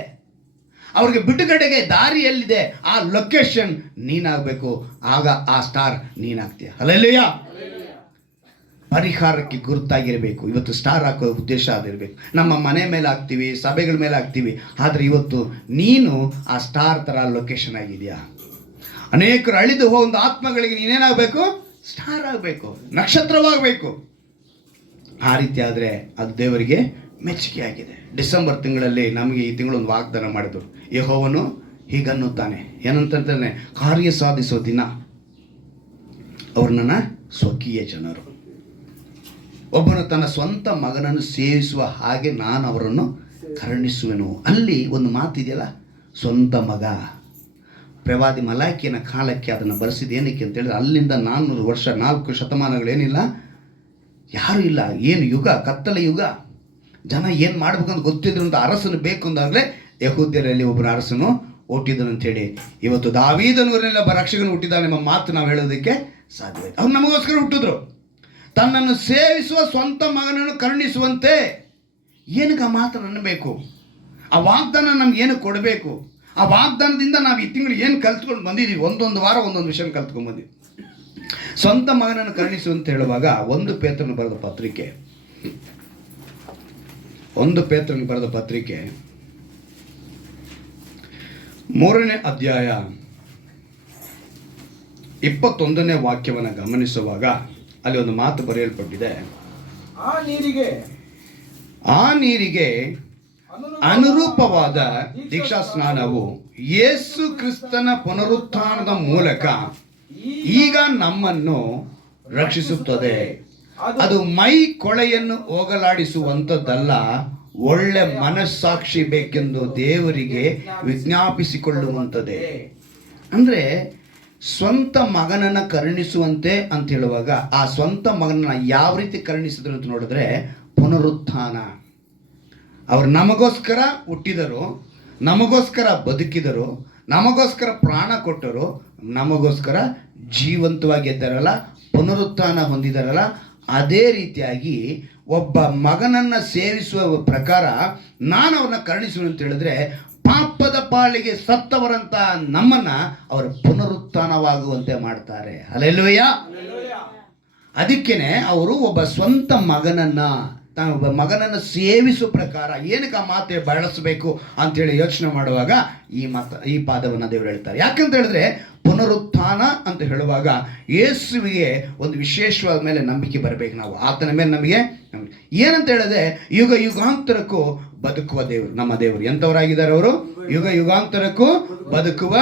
ಅವ್ರಿಗೆ ಬಿಡುಗಡೆಗೆ ದಾರಿ ಎಲ್ಲಿದೆ, ಆ ಲೊಕೇಶನ್ ನೀನಾಗಬೇಕು. ಆಗ ಆ ಸ್ಟಾರ್ ನೀನಾಗ್ತೀಯ. ಹಲ್ಲೆಲೂಯಾ. ಪರಿಹಾರಕ್ಕೆ ಗುರುತಾಗಿರಬೇಕು. ಇವತ್ತು ಸ್ಟಾರ್ ಹಾಕೋ ಉದ್ದೇಶ ಅದಿರಬೇಕು. ನಮ್ಮ ಮನೆ ಮೇಲೆ ಹಾಕ್ತೀವಿ, ಸಭೆಗಳ ಮೇಲೆ ಹಾಕ್ತೀವಿ, ಆದರೆ ಇವತ್ತು ನೀನು ಆ ಸ್ಟಾರ್ ಥರ ಲೊಕೇಶನ್ ಆಗಿದೆಯಾ? ಅನೇಕರು ಅಳಿದು ಹೋದ ಆತ್ಮಗಳಿಗೆ ನೀನೇನಾಗಬೇಕು? ಸ್ಟಾರ್ ಆಗಬೇಕು, ನಕ್ಷತ್ರವಾಗಬೇಕು. ಆ ರೀತಿ ಆದರೆ ಅದು ದೇವರಿಗೆ ಮೆಚ್ಚುಗೆ ಆಗಿದೆ. ಡಿಸೆಂಬರ್ ತಿಂಗಳಲ್ಲಿ ನಮಗೆ ಈ ತಿಂಗಳೊಂದು ವಾಗ್ದಾನ ಮಾಡಿದ್ರು. ಯೆಹೋವನು ಹೀಗನ್ನುತ್ತಾನೆ, ಏನಂತಾನೆ? ಕಾರ್ಯ ಸಾಧಿಸೋ ದಿನ ಅವರು ನನ್ನ ಸ್ವಕೀಯ ಜನರು. ಒಬ್ಬನು ತನ್ನ ಸ್ವಂತ ಮಗನನ್ನು ಸೇವಿಸುವ ಹಾಗೆ ನಾನು ಅವರನ್ನು ಕರುಣಿಸುವೆನು. ಅಲ್ಲಿ ಒಂದು ಮಾತಿದೆಯಲ್ಲ, ಸ್ವಂತ ಮಗ. ಪ್ರವಾದಿ ಮಲಾಕಿಯನ ಕಾಲಕ್ಕೆ ಅದನ್ನು ಬರೆಸಿದ ಏನಕ್ಕೆ ಅಂತ ಹೇಳಿದ್ರೆ, ಅಲ್ಲಿಂದ 400 ವರ್ಷ, 4 ಶತಮಾನಗಳೇನಿಲ್ಲ, ಯಾರೂ ಇಲ್ಲ. ಏನು ಯುಗ, ಕತ್ತಲ ಯುಗ. ಜನ ಏನು ಮಾಡ್ಬೇಕಂತ ಗೊತ್ತಿದ್ರು ಅಂತ ಅರಸನು ಬೇಕು ಅಂದಾಗಲೇ ಯಹೂದ್ಯರಲ್ಲಿ ಒಬ್ಬರು ಅರಸನು ಹುಟ್ಟಿದನು ಅಂಥೇಳಿ ಇವತ್ತು ದಾವೀದನೂರಿನಲ್ಲಿ ಒಬ್ಬ ರಕ್ಷಕನು ಹುಟ್ಟಿದ್ದಾನೆ ಎಂಬ ಮಾತು ನಾವು ಹೇಳೋದಕ್ಕೆ ಸಾಧ್ಯವಾಯಿತು. ಅವ್ರು ನಮಗೋಸ್ಕರ ಹುಟ್ಟಿದ್ರು. ತನ್ನನ್ನು ಸೇವಿಸುವ ಸ್ವಂತ ಮಗನನ್ನು ಕರುಣಿಸುವಂತೆ. ಏನಕ್ಕೆ ಆ ಮಾತು ಅನ್ನಬೇಕು? ಆ ವಾಗ್ದಾನ ನಮ್ಗೆ ಏನು ಕೊಡಬೇಕು? ಆ ವಾಗ್ದಾನದಿಂದ ನಾವು ಈ ತಿಂಗಳು ಏನು ಕಲ್ತ್ಕೊಂಡು ಬಂದಿದ್ದೀವಿ? ಒಂದೊಂದು ವಾರ ಒಂದೊಂದು ವಿಷಯ ಕಲ್ತ್ಕೊಂಡು ಬಂದಿದ್ದೀವಿ. ಸ್ವಂತ ಮಗನನ್ನು ಕರುಣಿಸುವಂತ ಹೇಳುವಾಗ 1 ಪೇತ್ರನು ಬರೆದ ಪತ್ರಿಕೆ 3ನೇ ಅಧ್ಯಾಯ 21ನೇ ವಾಕ್ಯವನ್ನು ಗಮನಿಸುವಾಗ ಅಲ್ಲಿ ಒಂದು ಮಾತು ಬರೆಯಲ್ಪಟ್ಟಿದೆ. ಆ ನೀರಿಗೆ ಅನುರೂಪವಾದ ದೀಕ್ಷಾ ಸ್ನಾನವು ಯೇಸು ಕ್ರಿಸ್ತನ ಪುನರುತ್ಥಾನದ ಮೂಲಕ ಈಗ ನಮ್ಮನ್ನು ರಕ್ಷಿಸುತ್ತದೆ. ಅದು ಮೈ ಕೊಳೆಯನ್ನು ಹೋಗಲಾಡಿಸುವಂಥದ್ದಲ್ಲ, ಒಳ್ಳೆ ಮನಸ್ಸಾಕ್ಷಿ ಬೇಕೆಂದು ದೇವರಿಗೆ ವಿಜ್ಞಾಪಿಸಿಕೊಳ್ಳುವಂಥದ್ದೇ. ಅಂದರೆ ಸ್ವಂತ ಮಗನನ್ನು ಕರುಣಿಸುವಂತೆ ಅಂತ ಹೇಳುವಾಗ ಆ ಸ್ವಂತ ಮಗನನ್ನು ಯಾವ ರೀತಿ ಕರುಣಿಸಿದ್ರು ಅಂತ ನೋಡಿದ್ರೆ, ಪುನರುತ್ಥಾನ. ಅವರು ನಮಗೋಸ್ಕರ ಹುಟ್ಟಿದರು, ನಮಗೋಸ್ಕರ ಬದುಕಿದರು, ನಮಗೋಸ್ಕರ ಪ್ರಾಣ ಕೊಟ್ಟರು, ನಮಗೋಸ್ಕರ ಜೀವಂತವಾಗಿ ಇದ್ದಾರಲ್ಲ, ಪುನರುತ್ಥಾನ ಹೊಂದಿದಾರಲ್ಲ. ಅದೇ ರೀತಿಯಾಗಿ ಒಬ್ಬ ಮಗನನ್ನು ಸೇವಿಸುವ ಪ್ರಕಾರ ನಾನು ಅವ್ರನ್ನ ಕರುಣಿಸುವೆ ಅಂತ ಹೇಳಿದ್ರೆ, ಪಾಪದ ಪಾಳಿಗೆ ಸತ್ತವರಂತ ನಮ್ಮನ್ನ ಅವರು ಪುನರುತ್ಥಾನವಾಗುವಂತೆ ಮಾಡ್ತಾರೆ. ಹಲ್ಲೆಲೂಯಾ. ಅದಕ್ಕೇನೆ ಅವರು ಒಬ್ಬ ಸ್ವಂತ ಮಗನನ್ನು ಸೇವಿಸುವ ಪ್ರಕಾರ ಏನಕ್ಕೆ ಆ ಮಾತೆ ಬಳಸಬೇಕು ಅಂತೇಳಿ ಯೋಚನೆ ಮಾಡುವಾಗ ಈ ಪಾದವನ್ನು ದೇವರು ಹೇಳ್ತಾರೆ. ಯಾಕಂತ ಹೇಳಿದ್ರೆ, ಪುನರುತ್ಥಾನ ಅಂತ ಹೇಳುವಾಗ ಯೇಸುವಿಗೆ ಒಂದು ವಿಶೇಷವಾದ ಮೇಲೆ ನಂಬಿಕೆ ಬರಬೇಕು. ನಾವು ಆತನ ಮೇಲೆ ನಮಗೆ ಏನಂತ ಹೇಳಿದ್ರೆ, ಯುಗ ಯುಗಾಂತರಕ್ಕೂ ಬದುಕುವ ದೇವರು ನಮ್ಮ ದೇವರು. ಎಂಥವರಾಗಿದ್ದಾರೆ ಅವರು? ಯುಗ ಯುಗಾಂತರಕ್ಕೂ ಬದುಕುವ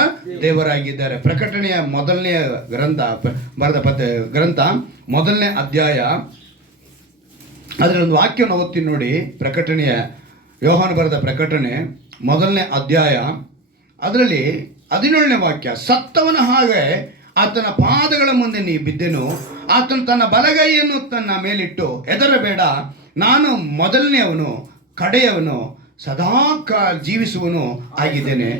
ದೇವರಾಗಿದ್ದಾರೆ. ಪ್ರಕಟಣೆಯ ಮೊದಲನೇ ಗ್ರಂಥ 1ನೇ ಅಧ್ಯಾಯ ಅದರಲ್ಲಿ ಒಂದು ವಾಕ್ಯವನ್ನು ಓದ್ತೀನಿ ನೋಡಿ. ಪ್ರಕಟಣೆಯ ಯೋಹಾನ ಬರೆದ ಪ್ರಕಟಣೆ 1ನೇ ಅಧ್ಯಾಯ ಅದರಲ್ಲಿ 17ನೇ ವಾಕ್ಯ. ಸತ್ತವನ ಹಾಗೆ ಆತನ ಪಾದಗಳ ಮುಂದೆ ನೀ ಬಿದ್ದೆನು, ಆತನು ತನ್ನ ಬಲಗೈಯನ್ನು ತನ್ನ ಮೇಲಿಟ್ಟು, ಹೆದರಬೇಡ, ನಾನು ಮೊದಲನೆಯವನು ಕಡೆಯವನು, ಸದಾಕಾಲ ಜೀವಿಸುವನು ಆಗಿದ್ದೇನೆ,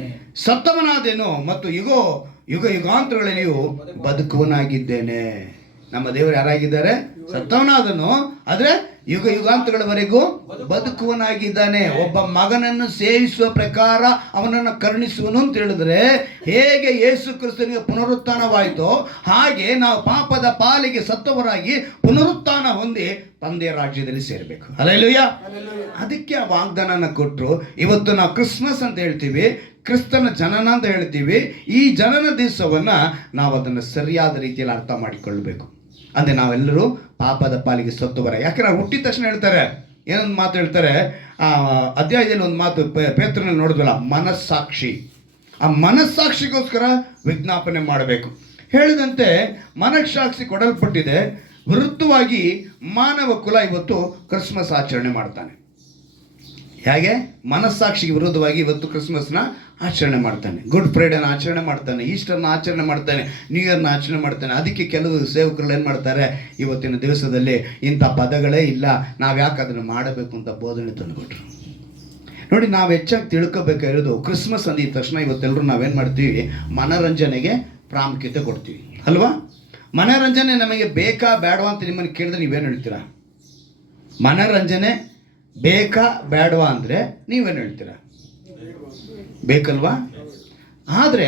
ಸತ್ತವನಾದೇನು ಮತ್ತು ಯುಗ ಯುಗಾಂತರಗಳಲ್ಲಿಯೂ ಬದುಕುವನಾಗಿದ್ದೇನೆ. ನಮ್ಮ ದೇವರು ಯಾರಾಗಿದ್ದಾರೆ? ಸತ್ತವನಾದನು, ಆದರೆ ಯುಗ ಯುಗಾಂತಗಳವರೆಗೂ ಬದುಕುವನಾಗಿದ್ದಾನೆ. ಒಬ್ಬ ಮಗನನ್ನು ಸೇವಿಸುವ ಪ್ರಕಾರ ಅವನನ್ನು ಕರುಣಿಸುವನು ಅಂತ ಹೇಳಿದ್ರೆ, ಹೇಗೆ ಯೇಸು ಕ್ರಿಸ್ತನಿಗೆ ಪುನರುತ್ಥಾನವಾಯಿತೋ ಹಾಗೆ ನಾವು ಪಾಪದ ಪಾಲಿಗೆ ಸತ್ತವರಾಗಿ ಪುನರುತ್ಥಾನ ಹೊಂದಿ ತಂದೆಯ ರಾಜ್ಯದಲ್ಲಿ ಸೇರಬೇಕು. ಹಲ್ಲೆಲೂಯಾ. ಅದಕ್ಕೆ ಆ ವಾಗ್ದಾನನ ಕೊಟ್ಟರು. ಇವತ್ತು ನಾವು ಕ್ರಿಸ್ಮಸ್ ಅಂತ ಹೇಳ್ತೀವಿ, ಕ್ರಿಸ್ತನ ಜನನ ಅಂತ ಹೇಳ್ತೀವಿ. ಈ ಜನನ ದಿವಸವನ್ನು ನಾವು ಅದನ್ನು ಸರಿಯಾದ ರೀತಿಯಲ್ಲಿ ಅರ್ಥ ಮಾಡಿಕೊಳ್ಳಬೇಕು. ಅಂದರೆ ನಾವೆಲ್ಲರೂ ಪಾಪದ ಪಾಲಿಗೆ ಸತ್ತವರ. ಯಾಕಂದ್ರೆ ಹುಟ್ಟಿದ ತಕ್ಷಣ ಹೇಳ್ತಾರೆ, ಏನೊಂದು ಮಾತು ಹೇಳ್ತಾರೆ, ಆ ಅಧ್ಯಾಯದಲ್ಲಿ ಒಂದು ಮಾತು ಪೇತ್ರನಲ್ಲಿ ನೋಡಿದ್ವಲ್ಲ, ಮನಸ್ಸಾಕ್ಷಿ. ಆ ಮನಸ್ಸಾಕ್ಷಿಗೋಸ್ಕರ ವಿಜ್ಞಾಪನೆ ಮಾಡಬೇಕು. ಹೇಳಿದಂತೆ ಮನಸ್ಸಾಕ್ಷಿ ಕೊಡಲ್ಪಟ್ಟಿದೆ. ವಿರುದ್ಧವಾಗಿ ಮಾನವ ಕುಲ ಇವತ್ತು ಕ್ರಿಸ್ಮಸ್ ಆಚರಣೆ ಮಾಡ್ತಾನೆ. ಹೇಗೆ? ಮನಸ್ಸಾಕ್ಷಿಗೆ ವಿರೋಧವಾಗಿ ಇವತ್ತು ಕ್ರಿಸ್ಮಸ್ನ ಆಚರಣೆ ಮಾಡ್ತಾನೆ, ಗುಡ್ ಫ್ರೈಡೇನ ಆಚರಣೆ ಮಾಡ್ತಾನೆ, ಈಸ್ಟರ್ನ ಆಚರಣೆ ಮಾಡ್ತಾನೆ, ನ್ಯೂ ಇಯರ್ನ ಆಚರಣೆ ಮಾಡ್ತಾನೆ. ಅದಕ್ಕೆ ಕೆಲವು ಸೇವಕರು ಏನು ಮಾಡ್ತಾರೆ, ಇವತ್ತಿನ ದಿವಸದಲ್ಲಿ ಇಂಥ ಪದಗಳೇ ಇಲ್ಲ, ನಾವು ಯಾಕೆ ಅದನ್ನು ಮಾಡಬೇಕು ಅಂತ ಬೋಧನೆ ತಂದುಕೊಟ್ರು. ನೋಡಿ, ನಾವು ಹೆಚ್ಚಾಗಿ ತಿಳ್ಕೊಬೇಕಾಗಿರೋದು ಕ್ರಿಸ್ಮಸ್ ಅಂದಿದ ತಕ್ಷಣ ಇವತ್ತೆಲ್ಲರೂ ನಾವೇನು ಮಾಡ್ತೀವಿ, ಮನೋರಂಜನೆಗೆ ಪ್ರಾಮುಖ್ಯತೆ ಕೊಡ್ತೀವಿ ಅಲ್ವಾ? ಮನೋರಂಜನೆ ನಮಗೆ ಬೇಕಾ ಬೇಡವಾ ಅಂತ ನಿಮ್ಮನ್ನು ಕೇಳಿದ್ರೆ ನೀವೇನು ಹೇಳ್ತೀರಾ? ಮನೋರಂಜನೆ ಬೇಕಾ ಬೇಡವಾ ಅಂದರೆ ನೀವೇನು ಹೇಳ್ತೀರಾ? ಬೇಕಲ್ವಾ? ಆದರೆ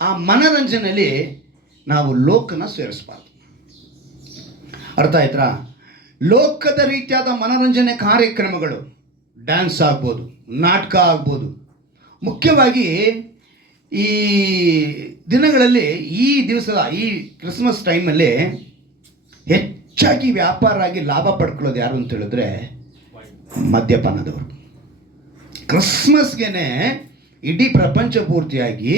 ಆ ಮನೋರಂಜನೆಯಲ್ಲಿ ನಾವು ಲೋಕನ ಸೇರಿಸಬಾರ್ದು. ಅರ್ಥ ಆಯ್ತಾ? ಲೋಕದ ರೀತಿಯಾದ ಮನೋರಂಜನೆ ಕಾರ್ಯಕ್ರಮಗಳು, ಡ್ಯಾನ್ಸ್ ಆಗ್ಬೋದು, ನಾಟಕ ಆಗ್ಬೋದು. ಮುಖ್ಯವಾಗಿ ಈ ದಿನಗಳಲ್ಲಿ, ಈ ದಿವಸದ ಈ ಕ್ರಿಸ್ಮಸ್ ಟೈಮಲ್ಲಿ ಹೆಚ್ಚಾಗಿ ವ್ಯಾಪಾರ ಆಗಿ ಲಾಭ ಪಡ್ಕೊಳ್ಳೋದು ಯಾರು ಅಂತ ಹೇಳಿದ್ರೆ ಮದ್ಯಪಾನದವರು. ಕ್ರಿಸ್ಮಸ್ಗೆ ಇಡೀ ಪ್ರಪಂಚ ಪೂರ್ತಿಯಾಗಿ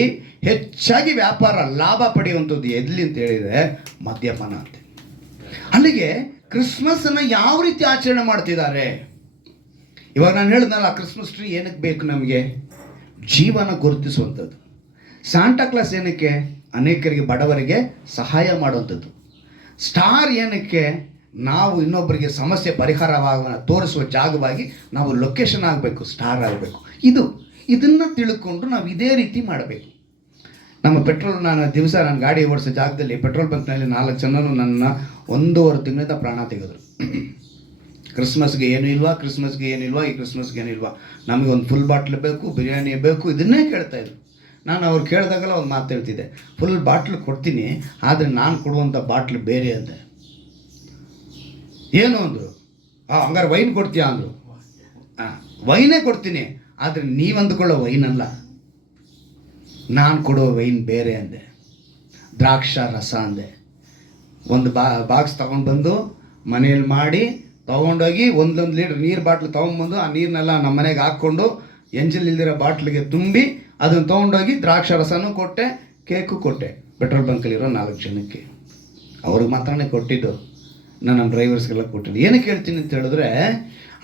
ಹೆಚ್ಚಾಗಿ ವ್ಯಾಪಾರ ಲಾಭ ಪಡೆಯುವಂಥದ್ದು ಎಲ್ಲಿ ಅಂತ ಹೇಳಿದರೆ ಮದ್ಯಪಾನ ಅಂತ. ಅಲ್ಲಿಗೆ ಕ್ರಿಸ್ಮಸ್ಸನ್ನು ಯಾವ ರೀತಿ ಆಚರಣೆ ಮಾಡ್ತಿದ್ದಾರೆ? ಇವಾಗ ನಾನು ಹೇಳಿದ್ನಲ್ಲ, ಕ್ರಿಸ್ಮಸ್ ಟ್ರೀ ಏನಕ್ಕೆ ಬೇಕು ನಮಗೆ? ಜೀವನ ಗುರುತಿಸುವಂಥದ್ದು. ಸಾಂಟಾ ಕ್ಲಾಸ್ ಏನಕ್ಕೆ? ಅನೇಕರಿಗೆ ಬಡವರಿಗೆ ಸಹಾಯ ಮಾಡುವಂಥದ್ದು. ಸ್ಟಾರ್ ಏನಕ್ಕೆ? ನಾವು ಇನ್ನೊಬ್ಬರಿಗೆ ಸಮಸ್ಯೆ ಪರಿಹಾರವಾಗ ತೋರಿಸುವ ಜಾಗವಾಗಿ ನಾವು ಲೊಕೇಶನ್ ಆಗಬೇಕು, ಸ್ಟಾರ್ ಆಗಬೇಕು. ಇದನ್ನು ತಿಳ್ಕೊಂಡು ನಾವು ಇದೇ ರೀತಿ ಮಾಡಬೇಕು. ನಮ್ಮ ಪೆಟ್ರೋಲ್, ನಾನು ಗಾಡಿ ಓಡಿಸೋ ಜಾಗದಲ್ಲಿ ಪೆಟ್ರೋಲ್ ಬಂಕ್ನಲ್ಲಿ 4 ಜನರು ನನ್ನ 1.5 ತಿಂಗಳಿಂದ ಪ್ರಾಣ ತೆಗೆದರು. ಕ್ರಿಸ್ಮಸ್ಗೆ ಏನೂ ಇಲ್ವಾ, ಕ್ರಿಸ್ಮಸ್ಗೆ ಏನಿಲ್ವಾ, ಈ ಕ್ರಿಸ್ಮಸ್ಗೆ ಏನಿಲ್ವಾ, ನಮಗೆ ಒಂದು ಫುಲ್ ಬಾಟ್ಲ್ ಬೇಕು, ಬಿರಿಯಾನಿ ಬೇಕು, ಇದನ್ನೇ ಕೇಳ್ತಾಯಿದ್ರು. ನಾನು ಅವ್ರು ಕೇಳಿದಾಗೆಲ್ಲ ಒಂದು ಮಾತು ಹೇಳ್ತಿದ್ದೆ, ಫುಲ್ ಬಾಟ್ಲ್ ಕೊಡ್ತೀನಿ, ಆದರೆ ನಾನು ಕೊಡುವಂಥ ಬಾಟ್ಲ್ ಬೇರೆ ಅಂದೆ. ಏನು ಅಂದರು? ಹಂಗಾರೆ ವೈನ್ ಕೊಡ್ತೀಯಾ ಅಂದರು. ವೈನೇ ಕೊಡ್ತೀನಿ, ಆದರೆ ನೀವು ಅಂದುಕೊಳ್ಳೋ ವೈನ್ ಅಲ್ಲ, ನಾನು ಕೊಡೋ ವೈನ್ ಬೇರೆ ಅಂದೆ. ದ್ರಾಕ್ಷ ರಸ ಅಂದೆ. ಒಂದು ಬಾಕ್ಸ್ ತೊಗೊಂಡು ಬಂದು ಮನೇಲಿ ಮಾಡಿ ತೊಗೊಂಡೋಗಿ 1 ಲೀಟ್ರ್ ನೀರು ಬಾಟ್ಲು ತೊಗೊಂಬಂದು ಆ ನೀರನ್ನೆಲ್ಲ ನಮ್ಮ ಮನೆಗೆ ಹಾಕ್ಕೊಂಡು ಎಂಜಿಲ್ ಇಲ್ದಿರೋ ಬಾಟ್ಲಿಗೆ ತುಂಬಿ ಅದನ್ನು ತೊಗೊಂಡೋಗಿ ದ್ರಾಕ್ಷ ರಸನೂ ಕೊಟ್ಟೆ, ಕೇಕು ಕೊಟ್ಟೆ. ಪೆಟ್ರೋಲ್ ಬಂಕಲ್ಲಿರೋ 4 ಜನಕ್ಕೆ. ಅವ್ರಿಗೆ ಮಾತ್ರನೇ ಕೊಟ್ಟಿದ್ದು, ನಾನು ನಮ್ಮ ಡ್ರೈವರ್ಸ್ಗೆಲ್ಲ ಕೊಟ್ಟಿದ್ದು. ಏನಕ್ಕೆ ಹೇಳ್ತೀನಿ ಅಂತ ಹೇಳಿದ್ರೆ,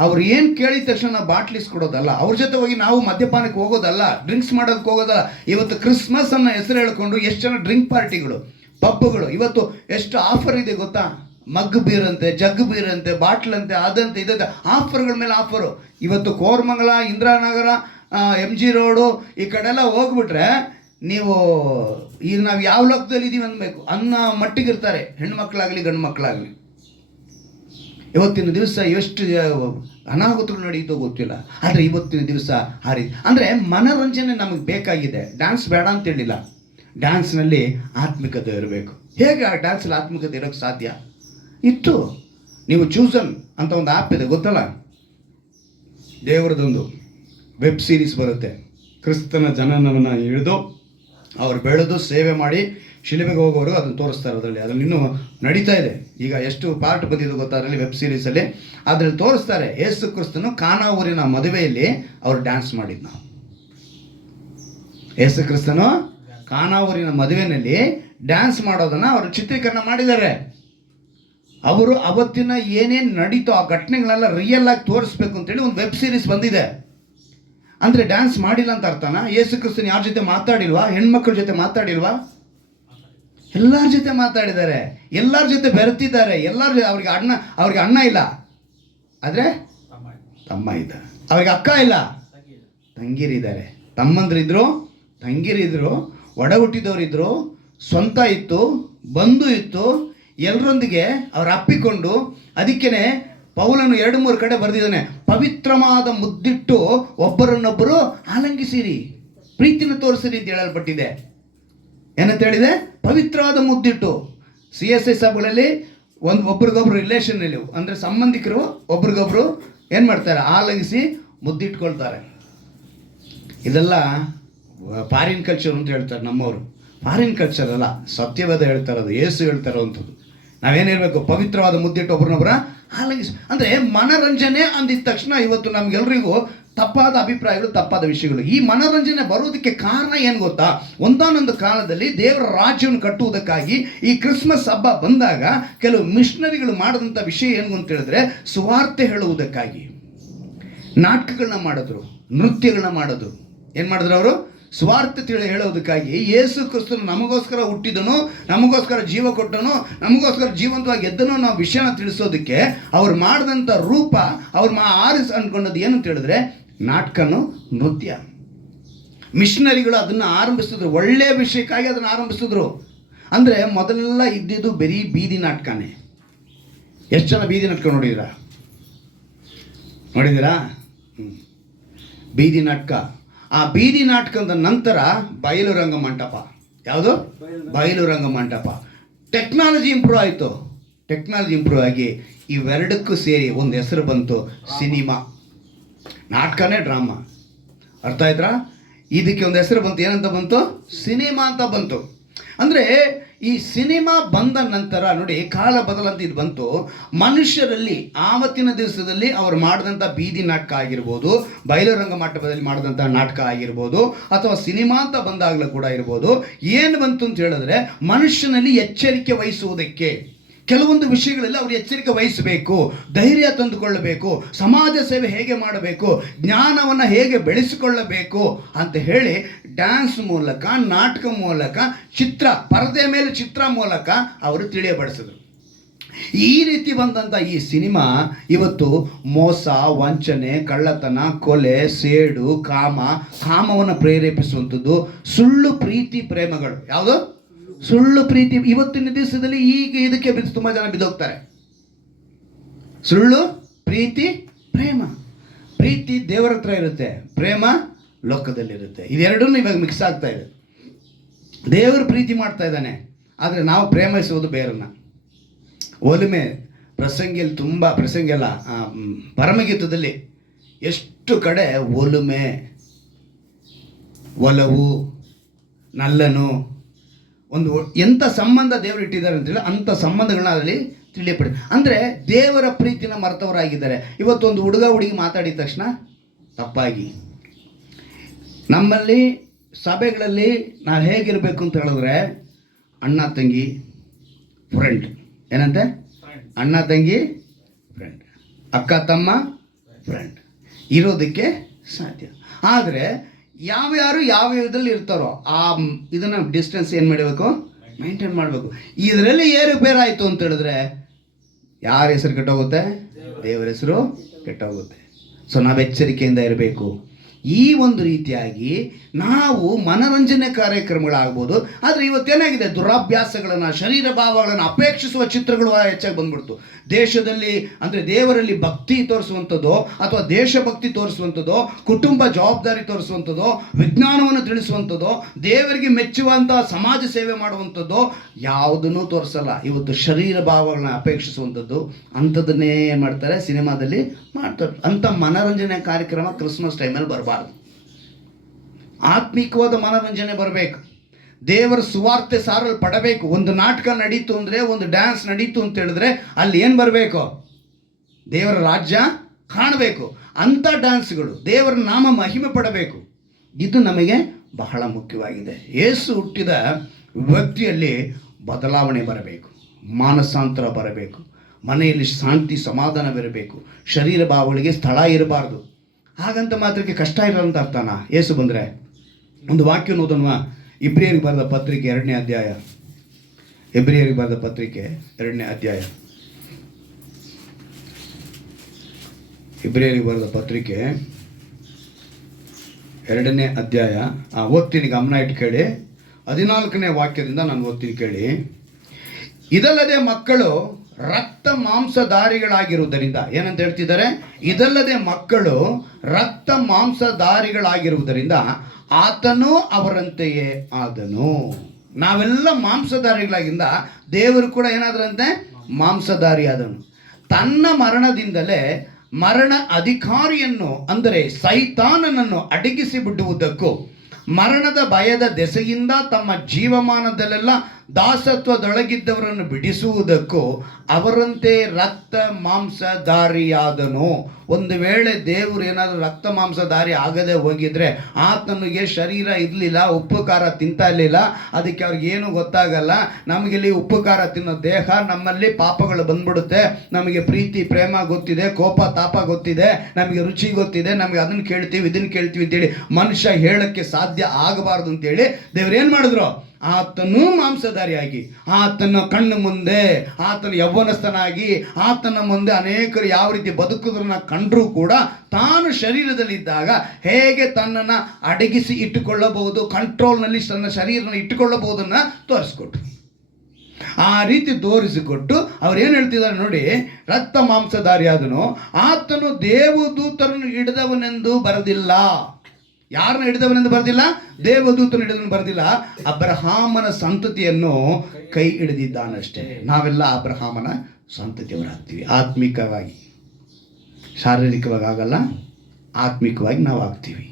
ಅವ್ರು ಏನು ಕೇಳಿದ ತಕ್ಷಣ ನಾವು ಬಾಟ್ಲಿಸ್ ಕೊಡೋದಲ್ಲ, ಅವ್ರ ಜೊತೆ ಹೋಗಿ ನಾವು ಮದ್ಯಪಾನಕ್ಕೆ ಹೋಗೋದಲ್ಲ, ಡ್ರಿಂಕ್ಸ್ ಮಾಡೋದಕ್ಕೆ ಹೋಗೋದಲ್ಲ. ಇವತ್ತು ಕ್ರಿಸ್ಮಸ್ ಅನ್ನೋ ಹೆಸರು ಹೇಳ್ಕೊಂಡು ಎಷ್ಟು ಜನ ಡ್ರಿಂಕ್ ಪಾರ್ಟಿಗಳು, ಪಬ್ಗಳು. ಇವತ್ತು ಎಷ್ಟು ಆಫರ್ ಇದೆ ಗೊತ್ತಾ? ಮಗ್ ಬೀರಂತೆ, ಜಗ್ ಬೀರಂತೆ, ಬಾಟ್ಲಂತೆ, ಅದಂತೆ ಇದಂತೆ ಆಫರ್ಗಳ ಮೇಲೆ ಆಫರು. ಇವತ್ತು ಕೋರಮಂಗಲ, ಇಂದಿರಾನಗರ, MG ರೋಡು ಈ ಕಡೆಲ್ಲ ಹೋಗ್ಬಿಟ್ರೆ ನೀವು ಈಗ ನಾವು ಯಾವ ಲೋಕದಲ್ಲಿ ಇದ್ದೀವಿ ಅನ್ಬೇಕು ಅನ್ನೋ ಮಟ್ಟಿಗಿರ್ತಾರೆ ಹೆಣ್ಮಕ್ಳಾಗಲಿ ಗಂಡು ಮಕ್ಕಳಾಗಲಿ. ಇವತ್ತಿನ ದಿವಸ ಎಷ್ಟು ಅನಾಹುತಗಳು ನಡೆಯುತ್ತೋ ಗೊತ್ತಿಲ್ಲ, ಆದರೆ ಇವತ್ತಿನ ದಿವಸ ಆ ರೀತಿ. ಅಂದರೆ ಮನೋರಂಜನೆ ನಮಗೆ ಬೇಕಾಗಿದೆ. ಡ್ಯಾನ್ಸ್ ಬೇಡ ಅಂತ ಹೇಳಿಲ್ಲ, ಡ್ಯಾನ್ಸ್ನಲ್ಲಿ ಆತ್ಮಿಕತೆ ಇರಬೇಕು. ಹೇಗೆ ಆ ಡ್ಯಾನ್ಸಲ್ಲಿ ಆತ್ಮಿಕತೆ ಇರೋಕ್ಕೆ ಸಾಧ್ಯ? ಇತ್ತು. ನೀವು ಚೂಸನ್ ಅಂತ ಒಂದು ಆ್ಯಪ್ ಇದೆ ಗೊತ್ತಲ್ಲ, ದೇವರದೊಂದು ವೆಬ್ ಸೀರೀಸ್ ಬರುತ್ತೆ. ಕ್ರಿಸ್ತನ ಜನನವನ್ನು ಹಿಡಿದು ಅವ್ರು ಬೆಳೆದು ಸೇವೆ ಮಾಡಿ ಶಿಲುಬೆಗೆ ಹೋಗೋರು ಅದನ್ನು ತೋರಿಸ್ತಾರೆ. ಅದರಲ್ಲಿ ಇನ್ನೂ ನಡೀತಾ ಇದೆ. ಈಗ ಎಷ್ಟು ಪಾರ್ಟ್ ಬಂದಿದ್ದು ಗೊತ್ತಾ ಅದರಲ್ಲಿ, ವೆಬ್ ಸೀರೀಸಲ್ಲಿ ಅದರಲ್ಲಿ ತೋರಿಸ್ತಾರೆ. ಯೇಸು ಕ್ರಿಸ್ತನು ಕಾನಾ ಊರಿನ ಮದುವೆಯಲ್ಲಿ ಅವರು ಡ್ಯಾನ್ಸ್ ಮಾಡಿದ್ದು. ನಾವು ಯೇಸು ಕ್ರಿಸ್ತನು ಕಾನಾ ಊರಿನ ಮದುವೆಯಲ್ಲಿ ಡ್ಯಾನ್ಸ್ ಮಾಡೋದನ್ನು ಅವರು ಚಿತ್ರೀಕರಣ ಮಾಡಿದ್ದಾರೆ. ಅವರು ಅವತ್ತಿನ ಏನೇನು ನಡೀತೋ ಆ ಘಟನೆಗಳೆಲ್ಲ ರಿಯಲ್ ಆಗಿ ತೋರಿಸ್ಬೇಕು ಅಂತೇಳಿ ಒಂದು ವೆಬ್ ಸೀರೀಸ್ ಬಂದಿದೆ. ಅಂದರೆ ಡ್ಯಾನ್ಸ್ ಮಾಡಿಲ್ಲ ಅಂತ ಅರ್ಥನಾ? ಯೇಸು ಕ್ರಿಸ್ತನು ಯಾರ ಜೊತೆ ಮಾತಾಡಿಲ್ವಾ? ಹೆಣ್ಮಕ್ಳ ಜೊತೆ ಮಾತಾಡಿಲ್ವಾ? ಎಲ್ಲರ ಜೊತೆ ಮಾತಾಡಿದ್ದಾರೆ, ಎಲ್ಲರ ಜೊತೆ ಬೆರೆತಿದ್ದಾರೆ. ಎಲ್ಲರೂ ಅವ್ರಿಗೆ ಅಣ್ಣ ಇಲ್ಲ, ಆದರೆ ತಮ್ಮ ಇದ್ದಾರೆ. ಅವ್ರಿಗೆ ಅಕ್ಕ ಇಲ್ಲ, ತಂಗಿರಿದ್ದಾರೆ. ತಮ್ಮಂದ್ರಿದ್ರು, ತಂಗಿರಿದ್ರು, ಒಡ ಹುಟ್ಟಿದವರಿದ್ರು, ಸ್ವಂತ ಇತ್ತು, ಬಂಧು ಇತ್ತು. ಎಲ್ಲರೊಂದಿಗೆ ಅವ್ರು ಅಪ್ಪಿಕೊಂಡು, ಅದಕ್ಕೇ ಪೌಲನು 2-3 ಕಡೆ ಬರೆದಿದ್ದಾನೆ, ಪವಿತ್ರವಾದ ಮುದ್ದಿಟ್ಟು ಒಬ್ಬರನ್ನೊಬ್ಬರು ಆಲಂಗಿಸಿರಿ, ಪ್ರೀತಿನ ತೋರಿಸಿರಿ ಅಂತ ಹೇಳಲ್ಪಟ್ಟಿದೆ. ಏನಂತ ಹೇಳಿದೆ? ಪವಿತ್ರವಾದ ಮುದ್ದಿಟ್ಟು. CSI ಸಭೆಗಳಲ್ಲಿ ಒಬ್ರಿಗೊಬ್ರು ರಿಲೇಷನ್ನಲ್ಲಿ ಅಂದರೆ ಸಂಬಂಧಿಕರು ಒಬ್ರಿಗೊಬ್ರು ಏನು ಮಾಡ್ತಾರೆ? ಆಲಂಗಿಸಿ ಮುದ್ದಿಟ್ಕೊಳ್ತಾರೆ. ಇದೆಲ್ಲ ಫಾರಿನ್ ಕಲ್ಚರ್ ಅಂತ ಹೇಳ್ತಾರೆ ನಮ್ಮವರು. ಫಾರಿನ್ ಕಲ್ಚರ್ ಅಲ್ಲ, ಸತ್ಯವೇದ ಹೇಳ್ತಾರದು, ಯೇಸು ಹೇಳ್ತಾರಂಥದ್ದು. ನಾವೇನಿರಬೇಕು? ಪವಿತ್ರವಾದ ಮುದ್ದಿಟ್ಟು ಒಬ್ರನ್ನೊಬ್ಬರ ಆಲಂಗಿಸಿ. ಅಂದರೆ ಮನರಂಜನೆ ಅಂದಿದ ತಕ್ಷಣ ಇವತ್ತು ನಮಗೆಲ್ಲರಿಗೂ ತಪ್ಪಾದ ಅಭಿಪ್ರಾಯಗಳು, ತಪ್ಪಾದ ವಿಷಯಗಳು. ಈ ಮನೋರಂಜನೆ ಬರೋದಕ್ಕೆ ಕಾರಣ ಏನು ಗೊತ್ತಾ? ಒಂದಾನೊಂದು ಕಾಲದಲ್ಲಿ ದೇವರ ರಾಜ್ಯವನ್ನು ಕಟ್ಟುವುದಕ್ಕಾಗಿ ಈ ಕ್ರಿಸ್ಮಸ್ ಹಬ್ಬ ಬಂದಾಗ ಕೆಲವು ಮಿಷನರಿಗಳು ಮಾಡಿದಂಥ ವಿಷಯ ಏನು ಅಂತ ಹೇಳಿದ್ರೆ, ಸುವಾರ್ತೆ ಹೇಳುವುದಕ್ಕಾಗಿ ನಾಟಕಗಳನ್ನ ಮಾಡಿದ್ರು, ನೃತ್ಯಗಳನ್ನ ಮಾಡಿದ್ರು. ಏನು ಮಾಡಿದ್ರು ಅವರು? ಸ್ವಾರ್ಥ ಹೇಳೋದಕ್ಕಾಗಿ. ಯೇಸು ಕ್ರಿಸ್ತನು ನಮಗೋಸ್ಕರ ಹುಟ್ಟಿದನು, ನಮಗೋಸ್ಕರ ಜೀವ ಕೊಟ್ಟನು, ನಮಗೋಸ್ಕರ ಜೀವಂತವಾಗಿ ಎದ್ದನು ನಾವು ವಿಷಯನ ತಿಳಿಸೋದಕ್ಕೆ ಅವ್ರು ಮಾಡಿದಂಥ ರೂಪ, ಅವ್ರು ಆರಿಸಿ ಅಂದ್ಕೊಂಡದ್ದು ಏನು ಅಂತ ಹೇಳಿದ್ರೆ ನಾಟಕನು, ನೃತ್ಯ. ಮಿಷನರಿಗಳು ಅದನ್ನು ಆರಂಭಿಸಿದ್ರು, ಒಳ್ಳೆಯ ವಿಷಯಕ್ಕಾಗಿ ಅದನ್ನು ಆರಂಭಿಸಿದ್ರು. ಅಂದರೆ ಮೊದಲೆಲ್ಲ ಇದ್ದಿದ್ದು ಬರೀ ಬೀದಿ ನಾಟಕನೇ. ಎಷ್ಟು ಜನ ಬೀದಿ ನಾಟಕ ನೋಡಿದ್ದೀರಾ? ಬೀದಿ ನಾಟಕ. ಆ ಬೀದಿ ನಾಟಕದ ನಂತರ ಬಯಲು ರಂಗ ಮಂಟಪ. ಯಾವುದು? ಬಯಲು ರಂಗ ಮಂಟಪ. ಟೆಕ್ನಾಲಜಿ ಇಂಪ್ರೂವ್ ಆಯಿತು. ಟೆಕ್ನಾಲಜಿ ಇಂಪ್ರೂವ್ ಆಗಿ ಇವೆರಡಕ್ಕೂ ಸೇರಿ ಒಂದು ಹೆಸರು ಬಂತು, ಸಿನಿಮಾ. ನಾಟಕನೇ ಡ್ರಾಮಾ. ಅರ್ಥ ಆಯ್ತಾ? ಇದಕ್ಕೆ ಒಂದು ಹೆಸರು ಬಂತು, ಏನಂತ ಬಂತು? ಸಿನಿಮಾ ಅಂತ ಬಂತು. ಅಂದರೆ ಈ ಸಿನಿಮಾ ಬಂದ ನಂತರ ನೋಡಿ, ಕಾಲ ಬದಲಂತ ಇದು ಬಂತು. ಮನುಷ್ಯರಲ್ಲಿ ಆವತ್ತಿನ ದಿವಸದಲ್ಲಿ ಅವರು ಮಾಡಿದಂಥ ಬೀದಿ ನಾಟಕ ಆಗಿರ್ಬೋದು, ಬಯಲುರಂಗ ಮಂಟಪದಲ್ಲಿ ಮಾಡಿದಂಥ ನಾಟಕ ಆಗಿರ್ಬೋದು, ಅಥವಾ ಸಿನಿಮಾ ಅಂತ ಬಂದಾಗಲೂ ಕೂಡ ಇರ್ಬೋದು. ಏನು ಬಂತು ಅಂತ ಹೇಳಿದ್ರೆ, ಮನುಷ್ಯನಲ್ಲಿ ಎಚ್ಚರಿಕೆ ವಹಿಸುವುದಕ್ಕೆ ಕೆಲವೊಂದು ವಿಷಯಗಳಲ್ಲಿ ಅವರು ಎಚ್ಚರಿಕೆ ವಹಿಸಬೇಕು, ಧೈರ್ಯ ತಂದುಕೊಳ್ಳಬೇಕು, ಸಮಾಜ ಸೇವೆ ಹೇಗೆ ಮಾಡಬೇಕು, ಜ್ಞಾನವನ್ನು ಹೇಗೆ ಬೆಳೆಸಿಕೊಳ್ಳಬೇಕು ಅಂತ ಹೇಳಿ ಡ್ಯಾನ್ಸ್ ಮೂಲಕ, ನಾಟಕ ಮೂಲಕ, ಚಿತ್ರ, ಪರದೆ ಮೇಲೆ ಚಿತ್ರ ಮೂಲಕ ಅವರು ತಿಳಿಯಪಡಿಸಿದ್ರು. ಈ ರೀತಿ ಬಂದಂಥ ಈ ಸಿನಿಮಾ ಇವತ್ತು ಮೋಸ, ವಂಚನೆ, ಕಳ್ಳತನ, ಕೊಲೆ, ಸೇಡು, ಕಾಮವನ್ನು ಪ್ರೇರೇಪಿಸುವಂಥದ್ದು, ಸುಳ್ಳು ಪ್ರೀತಿ ಪ್ರೇಮಗಳು. ಯಾವುದು? ಸುಳ್ಳು ಪ್ರೀತಿ. ಇವತ್ತಿನ ದಿವಸದಲ್ಲಿ ಈಗ ಇದಕ್ಕೆ ತುಂಬ ಜನ ಬಿದ್ದೋಗ್ತಾರೆ. ಸುಳ್ಳು ಪ್ರೀತಿ ಪ್ರೇಮ. ಪ್ರೀತಿ ದೇವರ ಹತ್ರ ಇರುತ್ತೆ, ಪ್ರೇಮ ಲೋಕದಲ್ಲಿರುತ್ತೆ. ಇದೆರಡನ್ನೂ ಇವಾಗ ಮಿಕ್ಸ್ ಆಗ್ತಾ ಇದೆ. ದೇವರು ಪ್ರೀತಿ ಮಾಡ್ತಾ ಇದ್ದಾನೆ, ಆದರೆ ನಾವು ಪ್ರೇಮಿಸುವುದು ಬೇರನ್ನ. ಒಲುಮೆ ಪ್ರಸಂಗಿಯಲ್ಲಿ ತುಂಬ ಪ್ರಸಂಗಿಯಲ್ಲ, ಪರಮಗೀತದಲ್ಲಿ ಎಷ್ಟು ಕಡೆ ಒಲುಮೆ, ಒಲವು, ನಲ್ಲನು, ಒಂದು ಎಂಥ ಸಂಬಂಧ ದೇವರು ಇಟ್ಟಿದ್ದಾರೆ ಅಂತೇಳಿ ಅಂಥ ಸಂಬಂಧಗಳನ್ನ ಅದರಲ್ಲಿ ತಿಳಿಯಪಡಿ. ಅಂದರೆ ದೇವರ ಪ್ರೀತಿನ ಮರೆತವರಾಗಿದ್ದಾರೆ. ಇವತ್ತೊಂದು ಹುಡುಗ ಹುಡುಗಿ ಮಾತಾಡಿದ ತಕ್ಷಣ ತಪ್ಪಾಗಿ, ನಮ್ಮಲ್ಲಿ ಸಭೆಗಳಲ್ಲಿ ನಾವು ಹೇಗಿರಬೇಕು ಅಂತ ಹೇಳಿದ್ರೆ, ಅಣ್ಣ ತಂಗಿ ಫ್ರೆಂಡ್. ಏನಂತೆ? ಅಣ್ಣ ತಂಗಿ ಫ್ರೆಂಡ್, ಅಕ್ಕ ತಮ್ಮ ಫ್ರೆಂಡ್ ಇರೋದಕ್ಕೆ ಸಾಧ್ಯ. ಆದರೆ ಯಾವ್ಯಾರು ಯಾವ ವಿಧದಲ್ಲಿ ಇರ್ತಾರೋ ಆ ಇದನ್ನು ಡಿಸ್ಟೆನ್ಸ್ ಏನು ಮಾಡಬೇಕು? ಮೈಂಟೈನ್ ಮಾಡಬೇಕು. ಇದರಲ್ಲಿ ಏರುಪೇರಾಯಿತು ಅಂತ ಹೇಳಿದ್ರೆ ಯಾರ ಹೆಸರು ಕೆಟ್ಟೋಗುತ್ತೆ? ದೇವರ ಹೆಸರು ಕೆಟ್ಟೋಗುತ್ತೆ. ಸೊ ನಾವು ಎಚ್ಚರಿಕೆಯಿಂದ ಇರಬೇಕು. ಈ ಒಂದು ರೀತಿಯಾಗಿ ನಾವು ಮನರಂಜನೆ ಕಾರ್ಯಕ್ರಮಗಳಾಗ್ಬೋದು. ಆದರೆ ಇವತ್ತೇನಾಗಿದೆ, ದುರಾಭ್ಯಾಸಗಳನ್ನು, ಶರೀರ ಭಾವಗಳನ್ನು ಅಪೇಕ್ಷಿಸುವ ಚಿತ್ರಗಳು ಹೆಚ್ಚಾಗಿ ಬಂದ್ಬಿಡ್ತು. ದೇಶದಲ್ಲಿ ಅಂದರೆ ದೇವರಲ್ಲಿ ಭಕ್ತಿ ತೋರಿಸುವಂಥದ್ದು, ಅಥವಾ ದೇಶಭಕ್ತಿ ತೋರಿಸುವಂಥದ್ದು, ಕುಟುಂಬ ಜವಾಬ್ದಾರಿ ತೋರಿಸುವಂಥದ್ದು, ವಿಜ್ಞಾನವನ್ನು ತಿಳಿಸುವಂಥದ್ದು, ದೇವರಿಗೆ ಮೆಚ್ಚುವಂಥ ಸಮಾಜ ಸೇವೆ ಮಾಡುವಂಥದ್ದು ಯಾವುದನ್ನೂ ತೋರಿಸಲ್ಲ. ಇವತ್ತು ಶರೀರ ಭಾವಗಳನ್ನ ಅಪೇಕ್ಷಿಸುವಂಥದ್ದು, ಅಂಥದ್ದನ್ನೇ ಏನು ಮಾಡ್ತಾರೆ? ಸಿನಿಮಾದಲ್ಲಿ ಮಾಡ್ತಾರೆ. ಅಂಥ ಮನರಂಜನೆ ಕಾರ್ಯಕ್ರಮ ಕ್ರಿಸ್ಮಸ್ ಟೈಮಲ್ಲಿ ಬರಬಾರ್ದು. ಆತ್ಮಿಕವಾದ ಮನರಂಜನೆ ಬರಬೇಕು. ದೇವರ ಸುವಾರ್ತೆ ಸಾರಲು ಪಡಬೇಕು. ಒಂದು ನಾಟಕ ನಡೀತು ಅಂದರೆ, ಒಂದು ಡ್ಯಾನ್ಸ್ ನಡೀತು ಅಂತ ಹೇಳಿದ್ರೆ ಅಲ್ಲಿ ಏನು ಬರಬೇಕು? ದೇವರ ರಾಜ್ಯ ಕಾಣಬೇಕು. ಅಂಥ ಡ್ಯಾನ್ಸ್ಗಳು ದೇವರ ನಾಮ ಮಹಿಮೆ ಪಡಬೇಕು. ಇದು ನಮಗೆ ಬಹಳ ಮುಖ್ಯವಾಗಿದೆ. ಯೇಸು ಹುಟ್ಟಿದ ವ್ಯಕ್ತಿಯಲ್ಲಿ ಬದಲಾವಣೆ ಬರಬೇಕು, ಮಾನಸಾಂತರ ಬರಬೇಕು, ಮನೆಯಲ್ಲಿ ಶಾಂತಿ ಸಮಾಧಾನವಿರಬೇಕು, ಶರೀರ ಭಾವಗಳಿಗೆ ಸ್ಥಳ ಇರಬಾರ್ದು. ಹಾಗಂತ ಮಾತ್ರಕ್ಕೆ ಕಷ್ಟ ಇರೋಂಥ ಅರ್ಥನಾ? ಯೇಸು ಬಂದರೆ ಒಂದು ವಾಕ್ಯ ಓದೋಣ. ಇಬ್ರಿಯರಿಗೆ ಬರೆದ ಪತ್ರಿಕೆ 2ನೇ ಅಧ್ಯಾಯ. ಇಬ್ರಿಯರಿಗೆ ಬರೆದ ಪತ್ರಿಕೆ 2ನೇ ಅಧ್ಯಾಯ. ಇಬ್ರಿಯರಿಗೆ ಬರೆದ ಪತ್ರಿಕೆ 2ನೇ ಅಧ್ಯಾಯ. ಓದ್ತೀನಿ, ಗಮನ ಇಟ್ಟು ಕೇಳಿ. 14ನೇ ವಾಕ್ಯದಿಂದ ನಾನು ಓದ್ತೀನಿ ಕೇಳಿ. ಇದಲ್ಲದೆ ಮಕ್ಕಳು ರಕ್ತ ಮಾಂಸಧಾರಿಗಳಾಗಿರುವುದರಿಂದ, ಏನಂತ ಹೇಳ್ತಿದ್ದಾರೆ? ಇದಲ್ಲದೆ ಮಕ್ಕಳು ರಕ್ತ ಮಾಂಸಧಾರಿಗಳಾಗಿರುವುದರಿಂದ ಆತನು ಅವರಂತೆಯೇ ಆದನು. ನಾವೆಲ್ಲ ಮಾಂಸಧಾರಿಗಳಾಗಿಂದ ದೇವರು ಕೂಡ ಏನಾದ್ರಂತೆ? ಮಾಂಸಧಾರಿ ಆದನು. ತನ್ನ ಮರಣದಿಂದಲೇ ಮರಣ ಅಧಿಕಾರಿಯನ್ನು, ಅಂದರೆ ಸೈತಾನನನ್ನು ಅಡಗಿಸಿ ಬಿಡುವುದಕ್ಕೂ, ಮರಣದ ಭಯದ ದೆಸೆಯಿಂದ ತಮ್ಮ ಜೀವಮಾನದಲ್ಲೆಲ್ಲ ದಾಸತ್ವದೊಳಗಿದ್ದವರನ್ನು ಬಿಡಿಸುವುದಕ್ಕೂ ಅವರಂತೆ ರಕ್ತ ಮಾಂಸಧಾರಿಯಾದನು. ಒಂದು ವೇಳೆ ದೇವರು ಏನಾದರೂ ರಕ್ತ ಮಾಂಸಧಾರಿ ಆಗದೆ ಹೋಗಿದ್ರೆ ಆತನಿಗೆ ಶರೀರ ಇರಲಿಲ್ಲ, ಉಪ್ಪು ಖಾರ ತಿಂತಾ ಇರಲಿಲ್ಲ, ಅದಕ್ಕೆ ಅವ್ರಿಗೆ ಏನು ಗೊತ್ತಾಗಲ್ಲ. ನಮಗಿಲ್ಲಿ ಉಪ್ಪು ಖಾರ ತಿನ್ನೋ ದೇಹ, ನಮ್ಮಲ್ಲಿ ಪಾಪಗಳು ಬಂದ್ಬಿಡುತ್ತೆ, ನಮಗೆ ಪ್ರೀತಿ ಪ್ರೇಮ ಗೊತ್ತಿದೆ, ಕೋಪ ತಾಪ ಗೊತ್ತಿದೆ, ನಮಗೆ ರುಚಿ ಗೊತ್ತಿದೆ, ನಮಗೆ ಅದನ್ನು ಕೇಳ್ತೀವಿ ಇದನ್ನು ಕೇಳ್ತೀವಿ ಅಂತೇಳಿ ಮನುಷ್ಯ ಹೇಳಕ್ಕೆ ಸಾಧ್ಯ ಆಗಬಾರ್ದು ಅಂತೇಳಿ ದೇವ್ರು ಏನು ಮಾಡಿದ್ರು? ಆತನು ಮಾಂಸಧಾರಿಯಾಗಿ ಆತನ ಕಣ್ಣು ಮುಂದೆ, ಆತನ ಯೌವನಸ್ಥನಾಗಿ ಆತನ ಮುಂದೆ ಅನೇಕರು ಯಾವ ರೀತಿ ಬದುಕುವುದನ್ನ ಕಂಡರೂ ಕೂಡ ತಾನು ಶರೀರದಲ್ಲಿದ್ದಾಗ ಹೇಗೆ ತನ್ನನ್ನು ಅಡಗಿಸಿ ಇಟ್ಟುಕೊಳ್ಳಬಹುದು, ಕಂಟ್ರೋಲ್ನಲ್ಲಿ ತನ್ನ ಶರೀರವನ್ನು ಇಟ್ಟುಕೊಳ್ಳಬಹುದನ್ನು ತೋರಿಸ್ಕೊಟ್ರು. ಆ ರೀತಿ ತೋರಿಸಿಕೊಟ್ಟು ಅವ್ರು ಏನು ಹೇಳ್ತಿದ್ದಾರೆ ನೋಡಿ, ರಕ್ತ ಮಾಂಸಧಾರಿಯಾದನು, ಆತನು ದೇವದೂತರನ್ನು ಹಿಡಿದವನೆಂದು ಬರೆದಿಲ್ಲ. ಯಾರನ್ನ ಹಿಡಿದವನೆಂದು ಬರೆದಿಲ್ಲ? ದೇವದೂತನ ಹಿಡಿದವನು ಬರೆದಿಲ್ಲ. ಅಬ್ರಹಾಮನ ಸಂತತಿಯನ್ನು ಕೈ ಹಿಡಿದಿದ್ದಾನಷ್ಟೇ. ನಾವೆಲ್ಲ ಅಬ್ರಹಾಮನ ಸಂತತಿಯವರಾಗ್ತೀವಿ. ಆತ್ಮಿಕವಾಗಿ, ಶಾರೀರಿಕವಾಗಿ ಆಗಲ್ಲ, ಆತ್ಮಿಕವಾಗಿ ನಾವು ಆಗ್ತೀವಿ.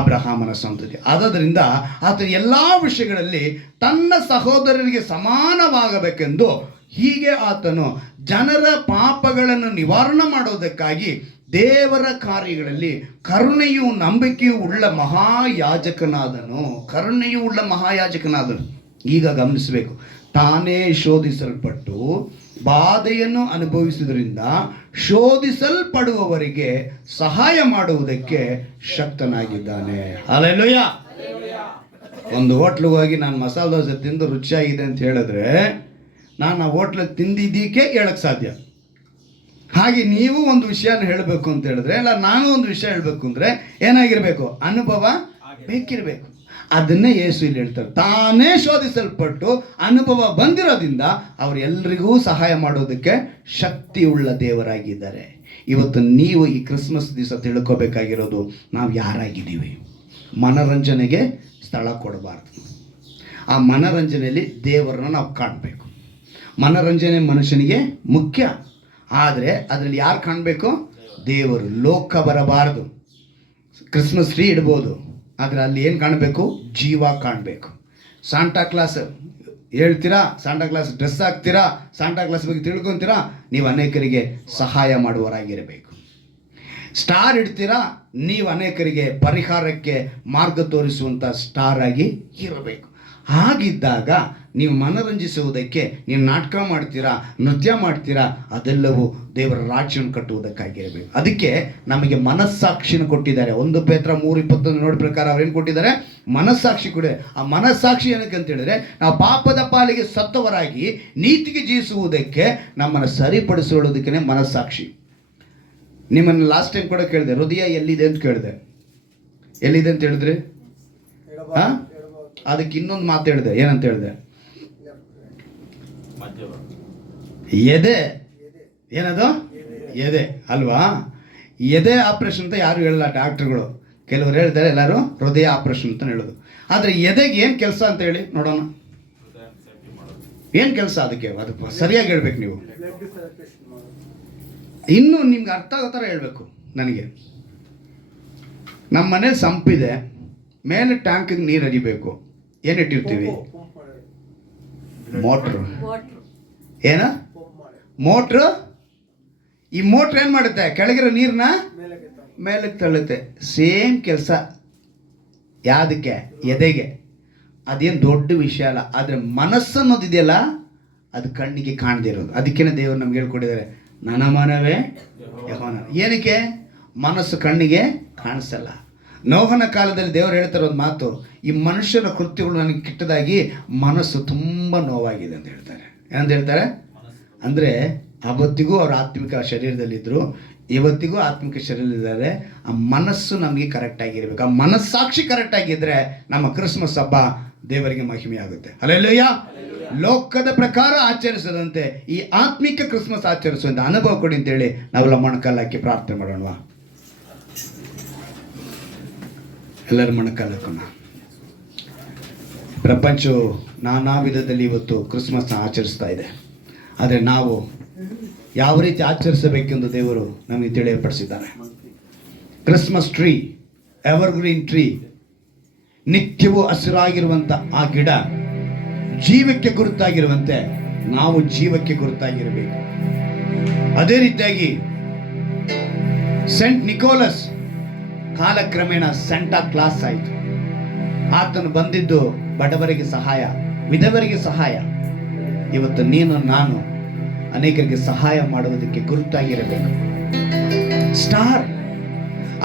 ಅಬ್ರಹಾಮನ ಸಂತತಿ ಆದದರಿಂದ ಆತ ಎಲ್ಲ ವಿಷಯಗಳಲ್ಲಿ ತನ್ನ ಸಹೋದರರಿಗೆ ಸಮಾನವಾಗಬೇಕೆಂದು ಹೀಗೆ ಆತನು ಜನರ ಪಾಪಗಳನ್ನು ನಿವಾರಣೆ ಮಾಡೋದಕ್ಕಾಗಿ ದೇವರ ಕಾರ್ಯಗಳಲ್ಲಿ ಕರುಣೆಯೂ ನಂಬಿಕೆಯೂ ಉಳ್ಳ ಮಹಾಯಾಜಕನಾದನು. ಕರುಣೆಯೂ ಉಳ್ಳ ಮಹಾಯಾಜಕನಾದನು. ಈಗ ಗಮನಿಸಬೇಕು, ತಾನೇ ಶೋಧಿಸಲ್ಪಟ್ಟು ಬಾಧೆಯನ್ನು ಅನುಭವಿಸುವುದರಿಂದ ಶೋಧಿಸಲ್ಪಡುವವರಿಗೆ ಸಹಾಯ ಮಾಡುವುದಕ್ಕೆ ಶಕ್ತನಾಗಿದ್ದಾನೆ. ಹಲ್ಲೆಲೂಯಾ. ಒಂದು ಹೋಟ್ಲಿಗೆ ಹೋಗಿ ನಾನು ಮಸಾಲೆ ದೋಸೆ ತಿಂದು ರುಚಿಯಾಗಿದೆ ಅಂತ ಹೇಳಿದ್ರೆ ನಾನು ಆ ಹೋಟ್ಲಲ್ಲಿ ತಿಂದಿದ್ದಕ್ಕೆ ಹೇಳಕ್ಕೆ ಸಾಧ್ಯ. ಹಾಗೆ ನೀವು ಒಂದು ವಿಷಯನ ಹೇಳಬೇಕು ಅಂತ ಹೇಳಿದ್ರೆ, ಇಲ್ಲ ನಾನು ಒಂದು ವಿಷಯ ಹೇಳಬೇಕು ಅಂದರೆ ಏನಾಗಿರಬೇಕು? ಅನುಭವ ಬೇಕಿರಬೇಕು. ಅದನ್ನೇ ಯೇಸು ಇಲ್ಲಿ ಹೇಳ್ತಾರೆ. ತಾನೇ ಶೋಧಿಸಲ್ಪಟ್ಟು ಅನುಭವ ಬಂದಿರೋದ್ರಿಂದ ಅವರೆಲ್ಲರಿಗೂ ಸಹಾಯ ಮಾಡೋದಕ್ಕೆ ಶಕ್ತಿ ಉಳ್ಳ ದೇವರಾಗಿದ್ದಾರೆ. ಇವತ್ತು ನೀವು ಈ ಕ್ರಿಸ್ಮಸ್ ದಿವಸ ತಿಳ್ಕೋಬೇಕಾಗಿರೋದು, ನಾವು ಯಾರಾಗಿದ್ದೀವಿ. ಮನರಂಜನೆಗೆ ಸ್ಥಳ ಕೊಡಬಾರ್ದು. ಆ ಮನರಂಜನೆಯಲ್ಲಿ ದೇವರನ್ನು ನಾವು ಕಾಣಬೇಕು. ಮನರಂಜನೆ ಮನುಷ್ಯನಿಗೆ ಮುಖ್ಯ, ಆದರೆ ಅದರಲ್ಲಿ ಯಾರು ಕಾಣಬೇಕು? ದೇವರು. ಲೋಕ ಬರಬಾರದು. ಕ್ರಿಸ್ಮಸ್ ಟ್ರೀ ಇಡ್ಬೋದು, ಆದರೆ ಅಲ್ಲಿ ಏನು ಕಾಣಬೇಕು? ಜೀವ ಕಾಣಬೇಕು. ಸಾಂಟಾ ಕ್ಲಾಸ್ ಹೇಳ್ತೀರಾ, ಸಾಂಟಾ ಕ್ಲಾಸ್ ಡ್ರೆಸ್ ಹಾಕ್ತೀರಾ, ಸಾಂಟಾ ಕ್ಲಾಸ್ ಬಗ್ಗೆ ತಿಳ್ಕೊತೀರಾ, ನೀವು ಅನೇಕರಿಗೆ ಸಹಾಯ ಮಾಡುವವರಾಗಿರಬೇಕು. ಸ್ಟಾರ್ ಇಡ್ತೀರಾ, ನೀವು ಅನೇಕರಿಗೆ ಪರಿಹಾರಕ್ಕೆ ಮಾರ್ಗ ತೋರಿಸುವಂಥ ಸ್ಟಾರ್ ಆಗಿ ಇರಬೇಕು. ಹಾಗಿದ್ದಾಗ ನೀವು ಮನರಂಜಿಸುವುದಕ್ಕೆ ನೀವು ನಾಟಕ ಮಾಡ್ತೀರಾ, ನೃತ್ಯ ಮಾಡ್ತೀರಾ, ಅದೆಲ್ಲವೂ ದೇವರ ರಾಜ್ಯವನ್ನು ಕಟ್ಟುವುದಕ್ಕಾಗಿರಬೇಕು. ಅದಕ್ಕೆ ನಮಗೆ ಮನಸ್ಸಾಕ್ಷಿನ ಕೊಟ್ಟಿದ್ದಾರೆ. 1 ಪೇತ್ರ 3:21 ನೋಡಿ ಪ್ರಕಾರ ಅವ್ರೇನು ಕೊಟ್ಟಿದ್ದಾರೆ? ಮನಸ್ಸಾಕ್ಷಿ ಕೊಟ್ಟಿದ್ದಾರೆ. ಆ ಮನಸ್ಸಾಕ್ಷಿ ಏನಕ್ಕೆ ಅಂತ ಹೇಳಿದ್ರೆ, ನಾವು ಪಾಪದ ಪಾಲಿಗೆ ಸತ್ತವರಾಗಿ ನೀತಿಗೆ ಜೀವಿಸುವುದಕ್ಕೆ ನಮ್ಮನ್ನು ಸರಿಪಡಿಸಿಕೊಳ್ಳೋದಕ್ಕೆ ಮನಸ್ಸಾಕ್ಷಿ. ನಿಮ್ಮನ್ನು ಲಾಸ್ಟ್ ಟೈಮ್ ಕೂಡ ಕೇಳಿದೆ, ಹೃದಯ ಎಲ್ಲಿದೆ ಅಂತ ಕೇಳಿದೆ. ಎಲ್ಲಿದೆ ಅಂತ ಹೇಳಿದ್ರಿ? ಅದಕ್ಕೆ ಇನ್ನೊಂದು ಮಾತು ಹೇಳಿದೆ. ಏನಂತ ಹೇಳಿದೆ? ಎದೆ. ಏನದು? ಎದೆ ಅಲ್ವಾ? ಎದೆ ಆಪ್ರೇಷನ್ ಅಂತ ಯಾರು ಹೇಳಲ್ಲ ಡಾಕ್ಟ್ರುಗಳು. ಕೆಲವರು ಹೇಳ್ತಾರೆ ಎಲ್ಲರೂ ಹೃದಯ ಆಪ್ರೇಷನ್ ಅಂತ ಹೇಳೋದು. ಆದರೆ ಎದೆಗೆ ಏನು ಕೆಲಸ ಅಂತ ಹೇಳಿ ನೋಡೋಣ. ಏನು ಕೆಲಸ ಅದಕ್ಕೆ? ಅದು ಸರಿಯಾಗಿ ಹೇಳ್ಬೇಕು ನೀವು. ಇನ್ನೂ ನಿಮ್ಗೆ ಅರ್ಥ ಆಗೋ ಥರ ಹೇಳ್ಬೇಕು ನನಗೆ. ನಮ್ಮ ಮನೇಲಿ ಸಂಪಿದೆ, ಮೇಲೆ ಟ್ಯಾಂಕಿಗೆ ನೀರು ಹರಿಬೇಕು. ಏನಿಟ್ಟಿರ್ತೀವಿ? ಮೋಟ್ರು. ಏನ? ಮೋಟ್ರು. ಈ ಮೋಟ್ರ್ ಏನು ಮಾಡುತ್ತೆ? ಕೆಳಗಿರೋ ನೀರನ್ನ ಮೇಲಕ್ಕೆ ತಳ್ಳುತ್ತೆ. ಸೇಮ್ ಕೆಲಸ ಯಾವುದಕ್ಕೆ? ಎದೆಗೆ. ಅದೇನು ದೊಡ್ಡ ವಿಷಯ ಅಲ್ಲ. ಆದರೆ ಮನಸ್ಸು ಅನ್ನೋದಿದೆಯಲ್ಲ, ಅದು ಕಣ್ಣಿಗೆ ಕಾಣದಿರೋದು. ಅದಕ್ಕೇನೆ ದೇವರು ನಮ್ಗೆ ಹೇಳ್ಕೊಟ್ಟಿದ್ದಾರೆ, ನನ್ನ ಮನವೇ ಯೆಹೋವನ. ಏನಕ್ಕೆ? ಮನಸ್ಸು ಕಣ್ಣಿಗೆ ಕಾಣಿಸಲ್ಲ. ನೋಹನ ಕಾಲದಲ್ಲಿ ದೇವರು ಹೇಳ್ತಾರೆ ಒಂದು ಮಾತು, ಈ ಮನುಷ್ಯನ ಕೃತ್ಯಗಳು ನನಗೆ ಕೆಟ್ಟದಾಗಿ ಮನಸ್ಸು ತುಂಬ ನೋವಾಗಿದೆ ಅಂತ ಹೇಳ್ತಾರೆ. ಏನಂತ ಹೇಳ್ತಾರೆ? ಅಂದರೆ ಅವತ್ತಿಗೂ ಅವ್ರ ಆತ್ಮಿಕ ಶರೀರದಲ್ಲಿದ್ದರು, ಇವತ್ತಿಗೂ ಆತ್ಮಿಕ ಶರೀರದಲ್ಲಿದ್ದಾರೆ. ಆ ಮನಸ್ಸು ನಮಗೆ ಕರೆಕ್ಟಾಗಿರ್ಬೇಕು. ಆ ಮನಸ್ಸಾಕ್ಷಿ ಕರೆಕ್ಟಾಗಿದ್ದರೆ ನಮ್ಮ ಕ್ರಿಸ್ಮಸ್ ಹಬ್ಬ ದೇವರಿಗೆ ಮಹಿಮೆ ಆಗುತ್ತೆ. ಹಲ್ಲೆಲೂಯಾ. ಲೋಕದ ಪ್ರಕಾರ ಆಚರಿಸದಂತೆ ಈ ಆತ್ಮಿಕ ಕ್ರಿಸ್ಮಸ್ ಆಚರಿಸುವಂತ ಅನುಭವ ಕೊಡಿ ಅಂತೇಳಿ ನಾವೆಲ್ಲ ಮೊಣಕಾಲಕ್ಕೆ ಪ್ರಾರ್ಥನೆ ಮಾಡೋಣವಾ? ಎಲ್ಲರೂ ಮೊಣಕಾಲಕ್ಕೋಣ. ಪ್ರಪಂಚವು ನಾನಾ ವಿಧದಲ್ಲಿ ಇವತ್ತು ಕ್ರಿಸ್ಮಸ್ನ ಆಚರಿಸ್ತಾ ಇದೆ. ಆದರೆ ನಾವು ಯಾವ ರೀತಿ ಆಚರಿಸಬೇಕೆಂದು ದೇವರು ನಮಗೆ ತಿಳಿಯಪಡಿಸಿದ್ದಾರೆ. ಕ್ರಿಸ್ಮಸ್ ಟ್ರೀ, ಎವರ್ಗ್ರೀನ್ ಟ್ರೀ, ನಿತ್ಯವೂ ಹಸಿರಾಗಿರುವಂಥ ಆ ಗಿಡ ಜೀವಕ್ಕೆ ಗುರುತಾಗಿರುವಂತೆ ನಾವು ಜೀವಕ್ಕೆ ಗುರುತಾಗಿರಬೇಕು. ಅದೇ ರೀತಿಯಾಗಿ ಸೆಂಟ್ ನಿಕೋಲಸ್ ಕಾಲಕ್ರಮೇಣ ಸೆಂಟಾ ಕ್ಲಾಸ್ ಆಯಿತು. ಆತನು ಬಂದಿದ್ದು ಬಡವರಿಗೆ ಸಹಾಯ, ವಿಧವರಿಗೆ ಸಹಾಯ. ಇವತ್ತು ನೀನು ನಾನು ಅನೇಕರಿಗೆ ಸಹಾಯ ಮಾಡುವುದಕ್ಕೆ ಗುರುತಾಗಿರಬೇಕು. ಸ್ಟಾರ್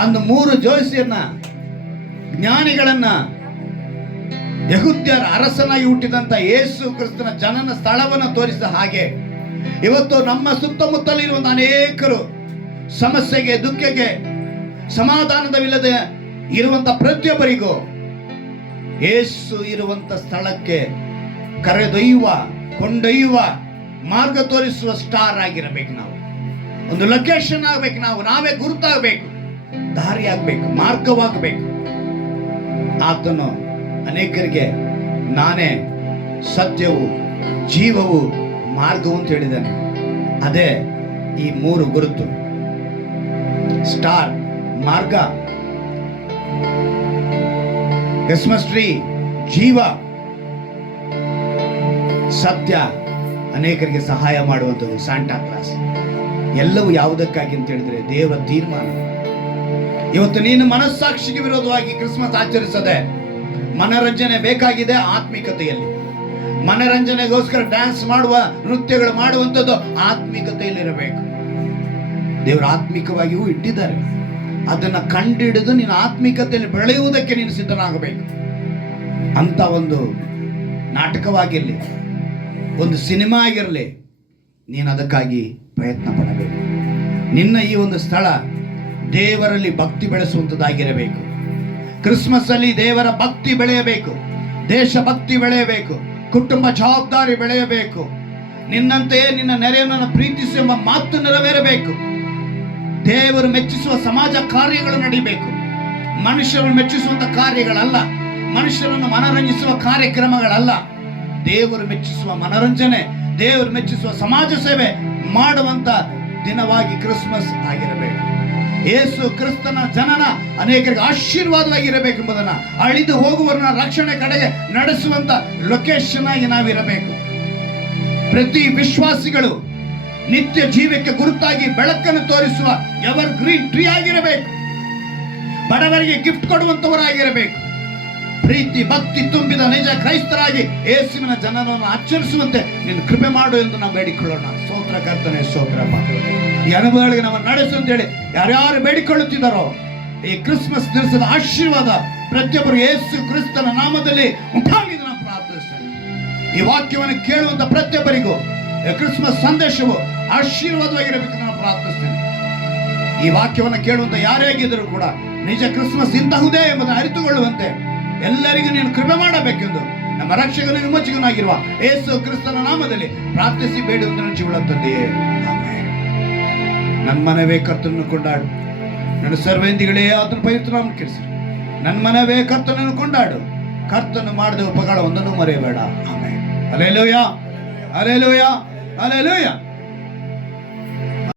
ಅಂದು 3 ಜೋಯಿಸಿಯನ್ನ ಜ್ಞಾನಿಗಳನ್ನ ಯಹೂದ್ಯರ ಅರಸನಾಗಿ ಹುಟ್ಟಿದಂತ ಯೇಸು ಕ್ರಿಸ್ತನ ಜನನ ಸ್ಥಳವನ್ನು ತೋರಿಸಿದ ಹಾಗೆ ಇವತ್ತು ನಮ್ಮ ಸುತ್ತಮುತ್ತಲಿರುವಂತ ಅನೇಕರು ಸಮಸ್ಯೆಗೆ, ದುಃಖಕ್ಕೆ, ಸಮಾಧಾನವಿಲ್ಲದೆ ಇರುವಂತ ಪ್ರತಿಯೊಬ್ಬರಿಗೂ ಯೇಸು ಇರುವಂತ ಸ್ಥಳಕ್ಕೆ ಕರೆದೊಯ್ಯುವ, ಕೊಂಡೊಯ್ಯುವ, ಮಾರ್ಗ ತೋರಿಸುವ ಸ್ಟಾರ್ ಆಗಿರಬೇಕು. ನಾವು ಒಂದು ಲೊಕೇಶನ್ ಆಗಬೇಕು. ನಾವೇ ಗುರುತಾಗಬೇಕು, ದಾರಿ ಆಗಬೇಕು, ಮಾರ್ಗವಾಗಬೇಕು. ಆತನು ಅನೇಕರಿಗೆ ನಾನೇ ಸತ್ಯವು, ಜೀವವು, ಮಾರ್ಗವು ಅಂತ ಹೇಳಿದ್ದಾನೆ. ಅದೇ ಈ 3 ಗುರುತು: ಸ್ಟಾರ್ ಮಾರ್ಗ, ಕ್ರಿಸ್ಮಸ್ ಟ್ರೀ ಜೀವ, ಸತ್ಯ ಅನೇಕರಿಗೆ ಸಹಾಯ ಮಾಡುವಂಥದ್ದು ಸಾಂಟಾ ಕ್ಲಾಸ್. ಎಲ್ಲವೂ ಯಾವುದಕ್ಕಾಗಿ ಅಂತ ಹೇಳಿದ್ರೆ ದೇವರ ತೀರ್ಮಾನ. ಇವತ್ತು ನೀನು ಮನಸ್ಸಾಕ್ಷಿಗೆ ವಿರೋಧವಾಗಿ ಕ್ರಿಸ್ಮಸ್ ಆಚರಿಸದೆ ಮನರಂಜನೆ ಬೇಕಾಗಿದೆ. ಆತ್ಮಿಕತೆಯಲ್ಲಿ ಮನರಂಜನೆಗೋಸ್ಕರ ಡ್ಯಾನ್ಸ್ ಮಾಡುವ, ನೃತ್ಯಗಳು ಮಾಡುವಂಥದ್ದು ಆತ್ಮಿಕತೆಯಲ್ಲಿರಬೇಕು. ದೇವರು ಆತ್ಮಿಕವಾಗಿಯೂ ಇಟ್ಟಿದ್ದಾರೆ. ಅದನ್ನು ಕಂಡಿಡಿದು ನೀನು ಆತ್ಮಿಕತೆಯಲ್ಲಿ ಬೆಳೆಯುವುದಕ್ಕೆ ನೀನು ಸಿದ್ಧನಾಗಬೇಕು. ಅಂತ ಒಂದು ನಾಟಕವಾಗಿರಲಿ, ಒಂದು ಸಿನಿಮಾ ಆಗಿರಲಿ, ನೀನು ಅದಕ್ಕಾಗಿ ಪ್ರಯತ್ನ ಪಡಬೇಕು. ನಿನ್ನ ಈ ಒಂದು ಸ್ಥಳ ದೇವರಲ್ಲಿ ಭಕ್ತಿ ಬೆಳೆಸುವಂಥದ್ದಾಗಿರಬೇಕು. ಕ್ರಿಸ್ಮಸ್ ಅಲ್ಲಿ ದೇವರ ಭಕ್ತಿ ಬೆಳೆಯಬೇಕು, ದೇಶ ಭಕ್ತಿ ಬೆಳೆಯಬೇಕು, ಕುಟುಂಬ ಜವಾಬ್ದಾರಿ ಬೆಳೆಯಬೇಕು. ನಿನ್ನಂತೆಯೇ ನಿನ್ನ ನೆರೆಯವನನ್ನು ಪ್ರೀತಿಸಿ ಎಂಬ ಮಾತು ನೆರವೇರಬೇಕು. ದೇವರು ಮೆಚ್ಚಿಸುವ ಸಮಾಜ ಕಾರ್ಯಗಳು ನಡೀಬೇಕು. ಮನುಷ್ಯರನ್ನು ಮೆಚ್ಚಿಸುವಂತ ಕಾರ್ಯಗಳಲ್ಲ, ಮನುಷ್ಯರನ್ನು ಮನರಂಜಿಸುವ ಕಾರ್ಯಕ್ರಮಗಳಲ್ಲ. ದೇವರು ಮೆಚ್ಚಿಸುವ ಮನರಂಜನೆ, ದೇವರು ಮೆಚ್ಚಿಸುವ ಸಮಾಜ ಸೇವೆ ಮಾಡುವಂತ ದಿನವಾಗಿ ಕ್ರಿಸ್ಮಸ್ ಆಗಿರಬೇಕು. ಯೇಸು ಕ್ರಿಸ್ತನ ಜನನ ಅನೇಕರಿಗೆ ಆಶೀರ್ವಾದವಾಗಿರಬೇಕು ಎಂಬುದನ್ನು, ಅಳಿದು ಹೋಗುವವರನ್ನ ರಕ್ಷಣೆ ಕಡೆಗೆ ನಡೆಸುವಂತ ಲೊಕೇಶನ್ ಆಗಿ ನಾವಿರಬೇಕು. ಪ್ರತಿ ವಿಶ್ವಾಸಿಗಳು ನಿತ್ಯ ಜೀವಕ್ಕೆ ಗುರುತಾಗಿ ಬೆಳಕನ್ನು ತೋರಿಸುವ ಎವರ್ ಗ್ರೀನ್ ಟ್ರೀ ಆಗಿರಬೇಕು. ಬಡವರಿಗೆ ಗಿಫ್ಟ್ ಕೊಡುವಂತವರಾಗಿರಬೇಕು. ಪ್ರೀತಿ ಭಕ್ತಿ ತುಂಬಿದ ನಿಜ ಕ್ರೈಸ್ತರಾಗಿ ಯೇಸುವಿನ ಜನನವನ್ನು ಆಚರಿಸುವಂತೆ ನೀನು ಕೃಪೆ ಮಾಡು ಎಂದು ನಾವು ಬೇಡಿಕೊಳ್ಳೋಣ. ಸ್ತೋತ್ರ ಕರ್ತನೆ, ಸ್ತೋತ್ರ. ಈ ಅನುಭವಗಳಿಗೆ ನಾವು ನಡೆಸು ಅಂತೇಳಿ ಯಾರ್ಯಾರು ಬೇಡಿಕೊಳ್ಳುತ್ತಿದ್ದಾರೋ ಈ ಕ್ರಿಸ್ಮಸ್ ದಿವಸದ ಆಶೀರ್ವಾದ ಪ್ರತಿಯೊಬ್ಬರು ಯೇಸು ಕ್ರಿಸ್ತನ ನಾಮದಲ್ಲಿ ಉಂಟಾಗಲಿ ನಾವು ಪ್ರಾರ್ಥಿಸ್ತೇನೆ. ಈ ವಾಕ್ಯವನ್ನು ಕೇಳುವಂತ ಪ್ರತಿಯೊಬ್ಬರಿಗೂ ಕ್ರಿಸ್ಮಸ್ ಸಂದೇಶವು ಆಶೀರ್ವಾದವಾಗಿರಬೇಕು ನಾವು ಪ್ರಾರ್ಥಿಸ್ತೇನೆ. ಈ ವಾಕ್ಯವನ್ನು ಕೇಳುವಂತ ಯಾರೇ ಆಗಿದ್ದರೂ ಕೂಡ ನಿಜ ಕ್ರಿಸ್ಮಸ್ ಇಂತಹುದೇ ಎಂಬುದನ್ನು ಅರಿತುಕೊಳ್ಳುವಂತೆ ಎಲ್ಲರಿಗೂ ನೀನು ಕೃಪೆ ಮಾಡಬೇಕೆಂದು ನಮ್ಮ ರಕ್ಷಕನ ವಿಮೋಚಕನಾಗಿರುವ ಯೇಸು ಕ್ರಿಸ್ತನ ನಾಮದಲ್ಲಿ ಪ್ರಾರ್ಥಿಸಿ ಬೇಡುವಂತ ಜೀವನ ತಂದೆಯೇ, ಆಮೆನ್. ನನ್ನ ಮನವೇ ಕರ್ತನನ್ನು ಕೊಂಡಾಡು, ನನ್ನ ಸರ್ವೇಂದಿಗಳೇ ಆತನ ಪವಿತ್ರ ನಾಮವನ್ನು ಕೀರ್ತಿಸಿರಿ. ನನ್ನ ಮನವೇ ಕರ್ತನನ್ನು ಕೊಂಡಾಡು, ಕರ್ತನು ಮಾಡಿದ ಉಪಕಾರ ಒಂದನ್ನು ಮರೆಯಬೇಡ. ಆಮೆನ್. Hallelujah, hallelujah, hallelujah.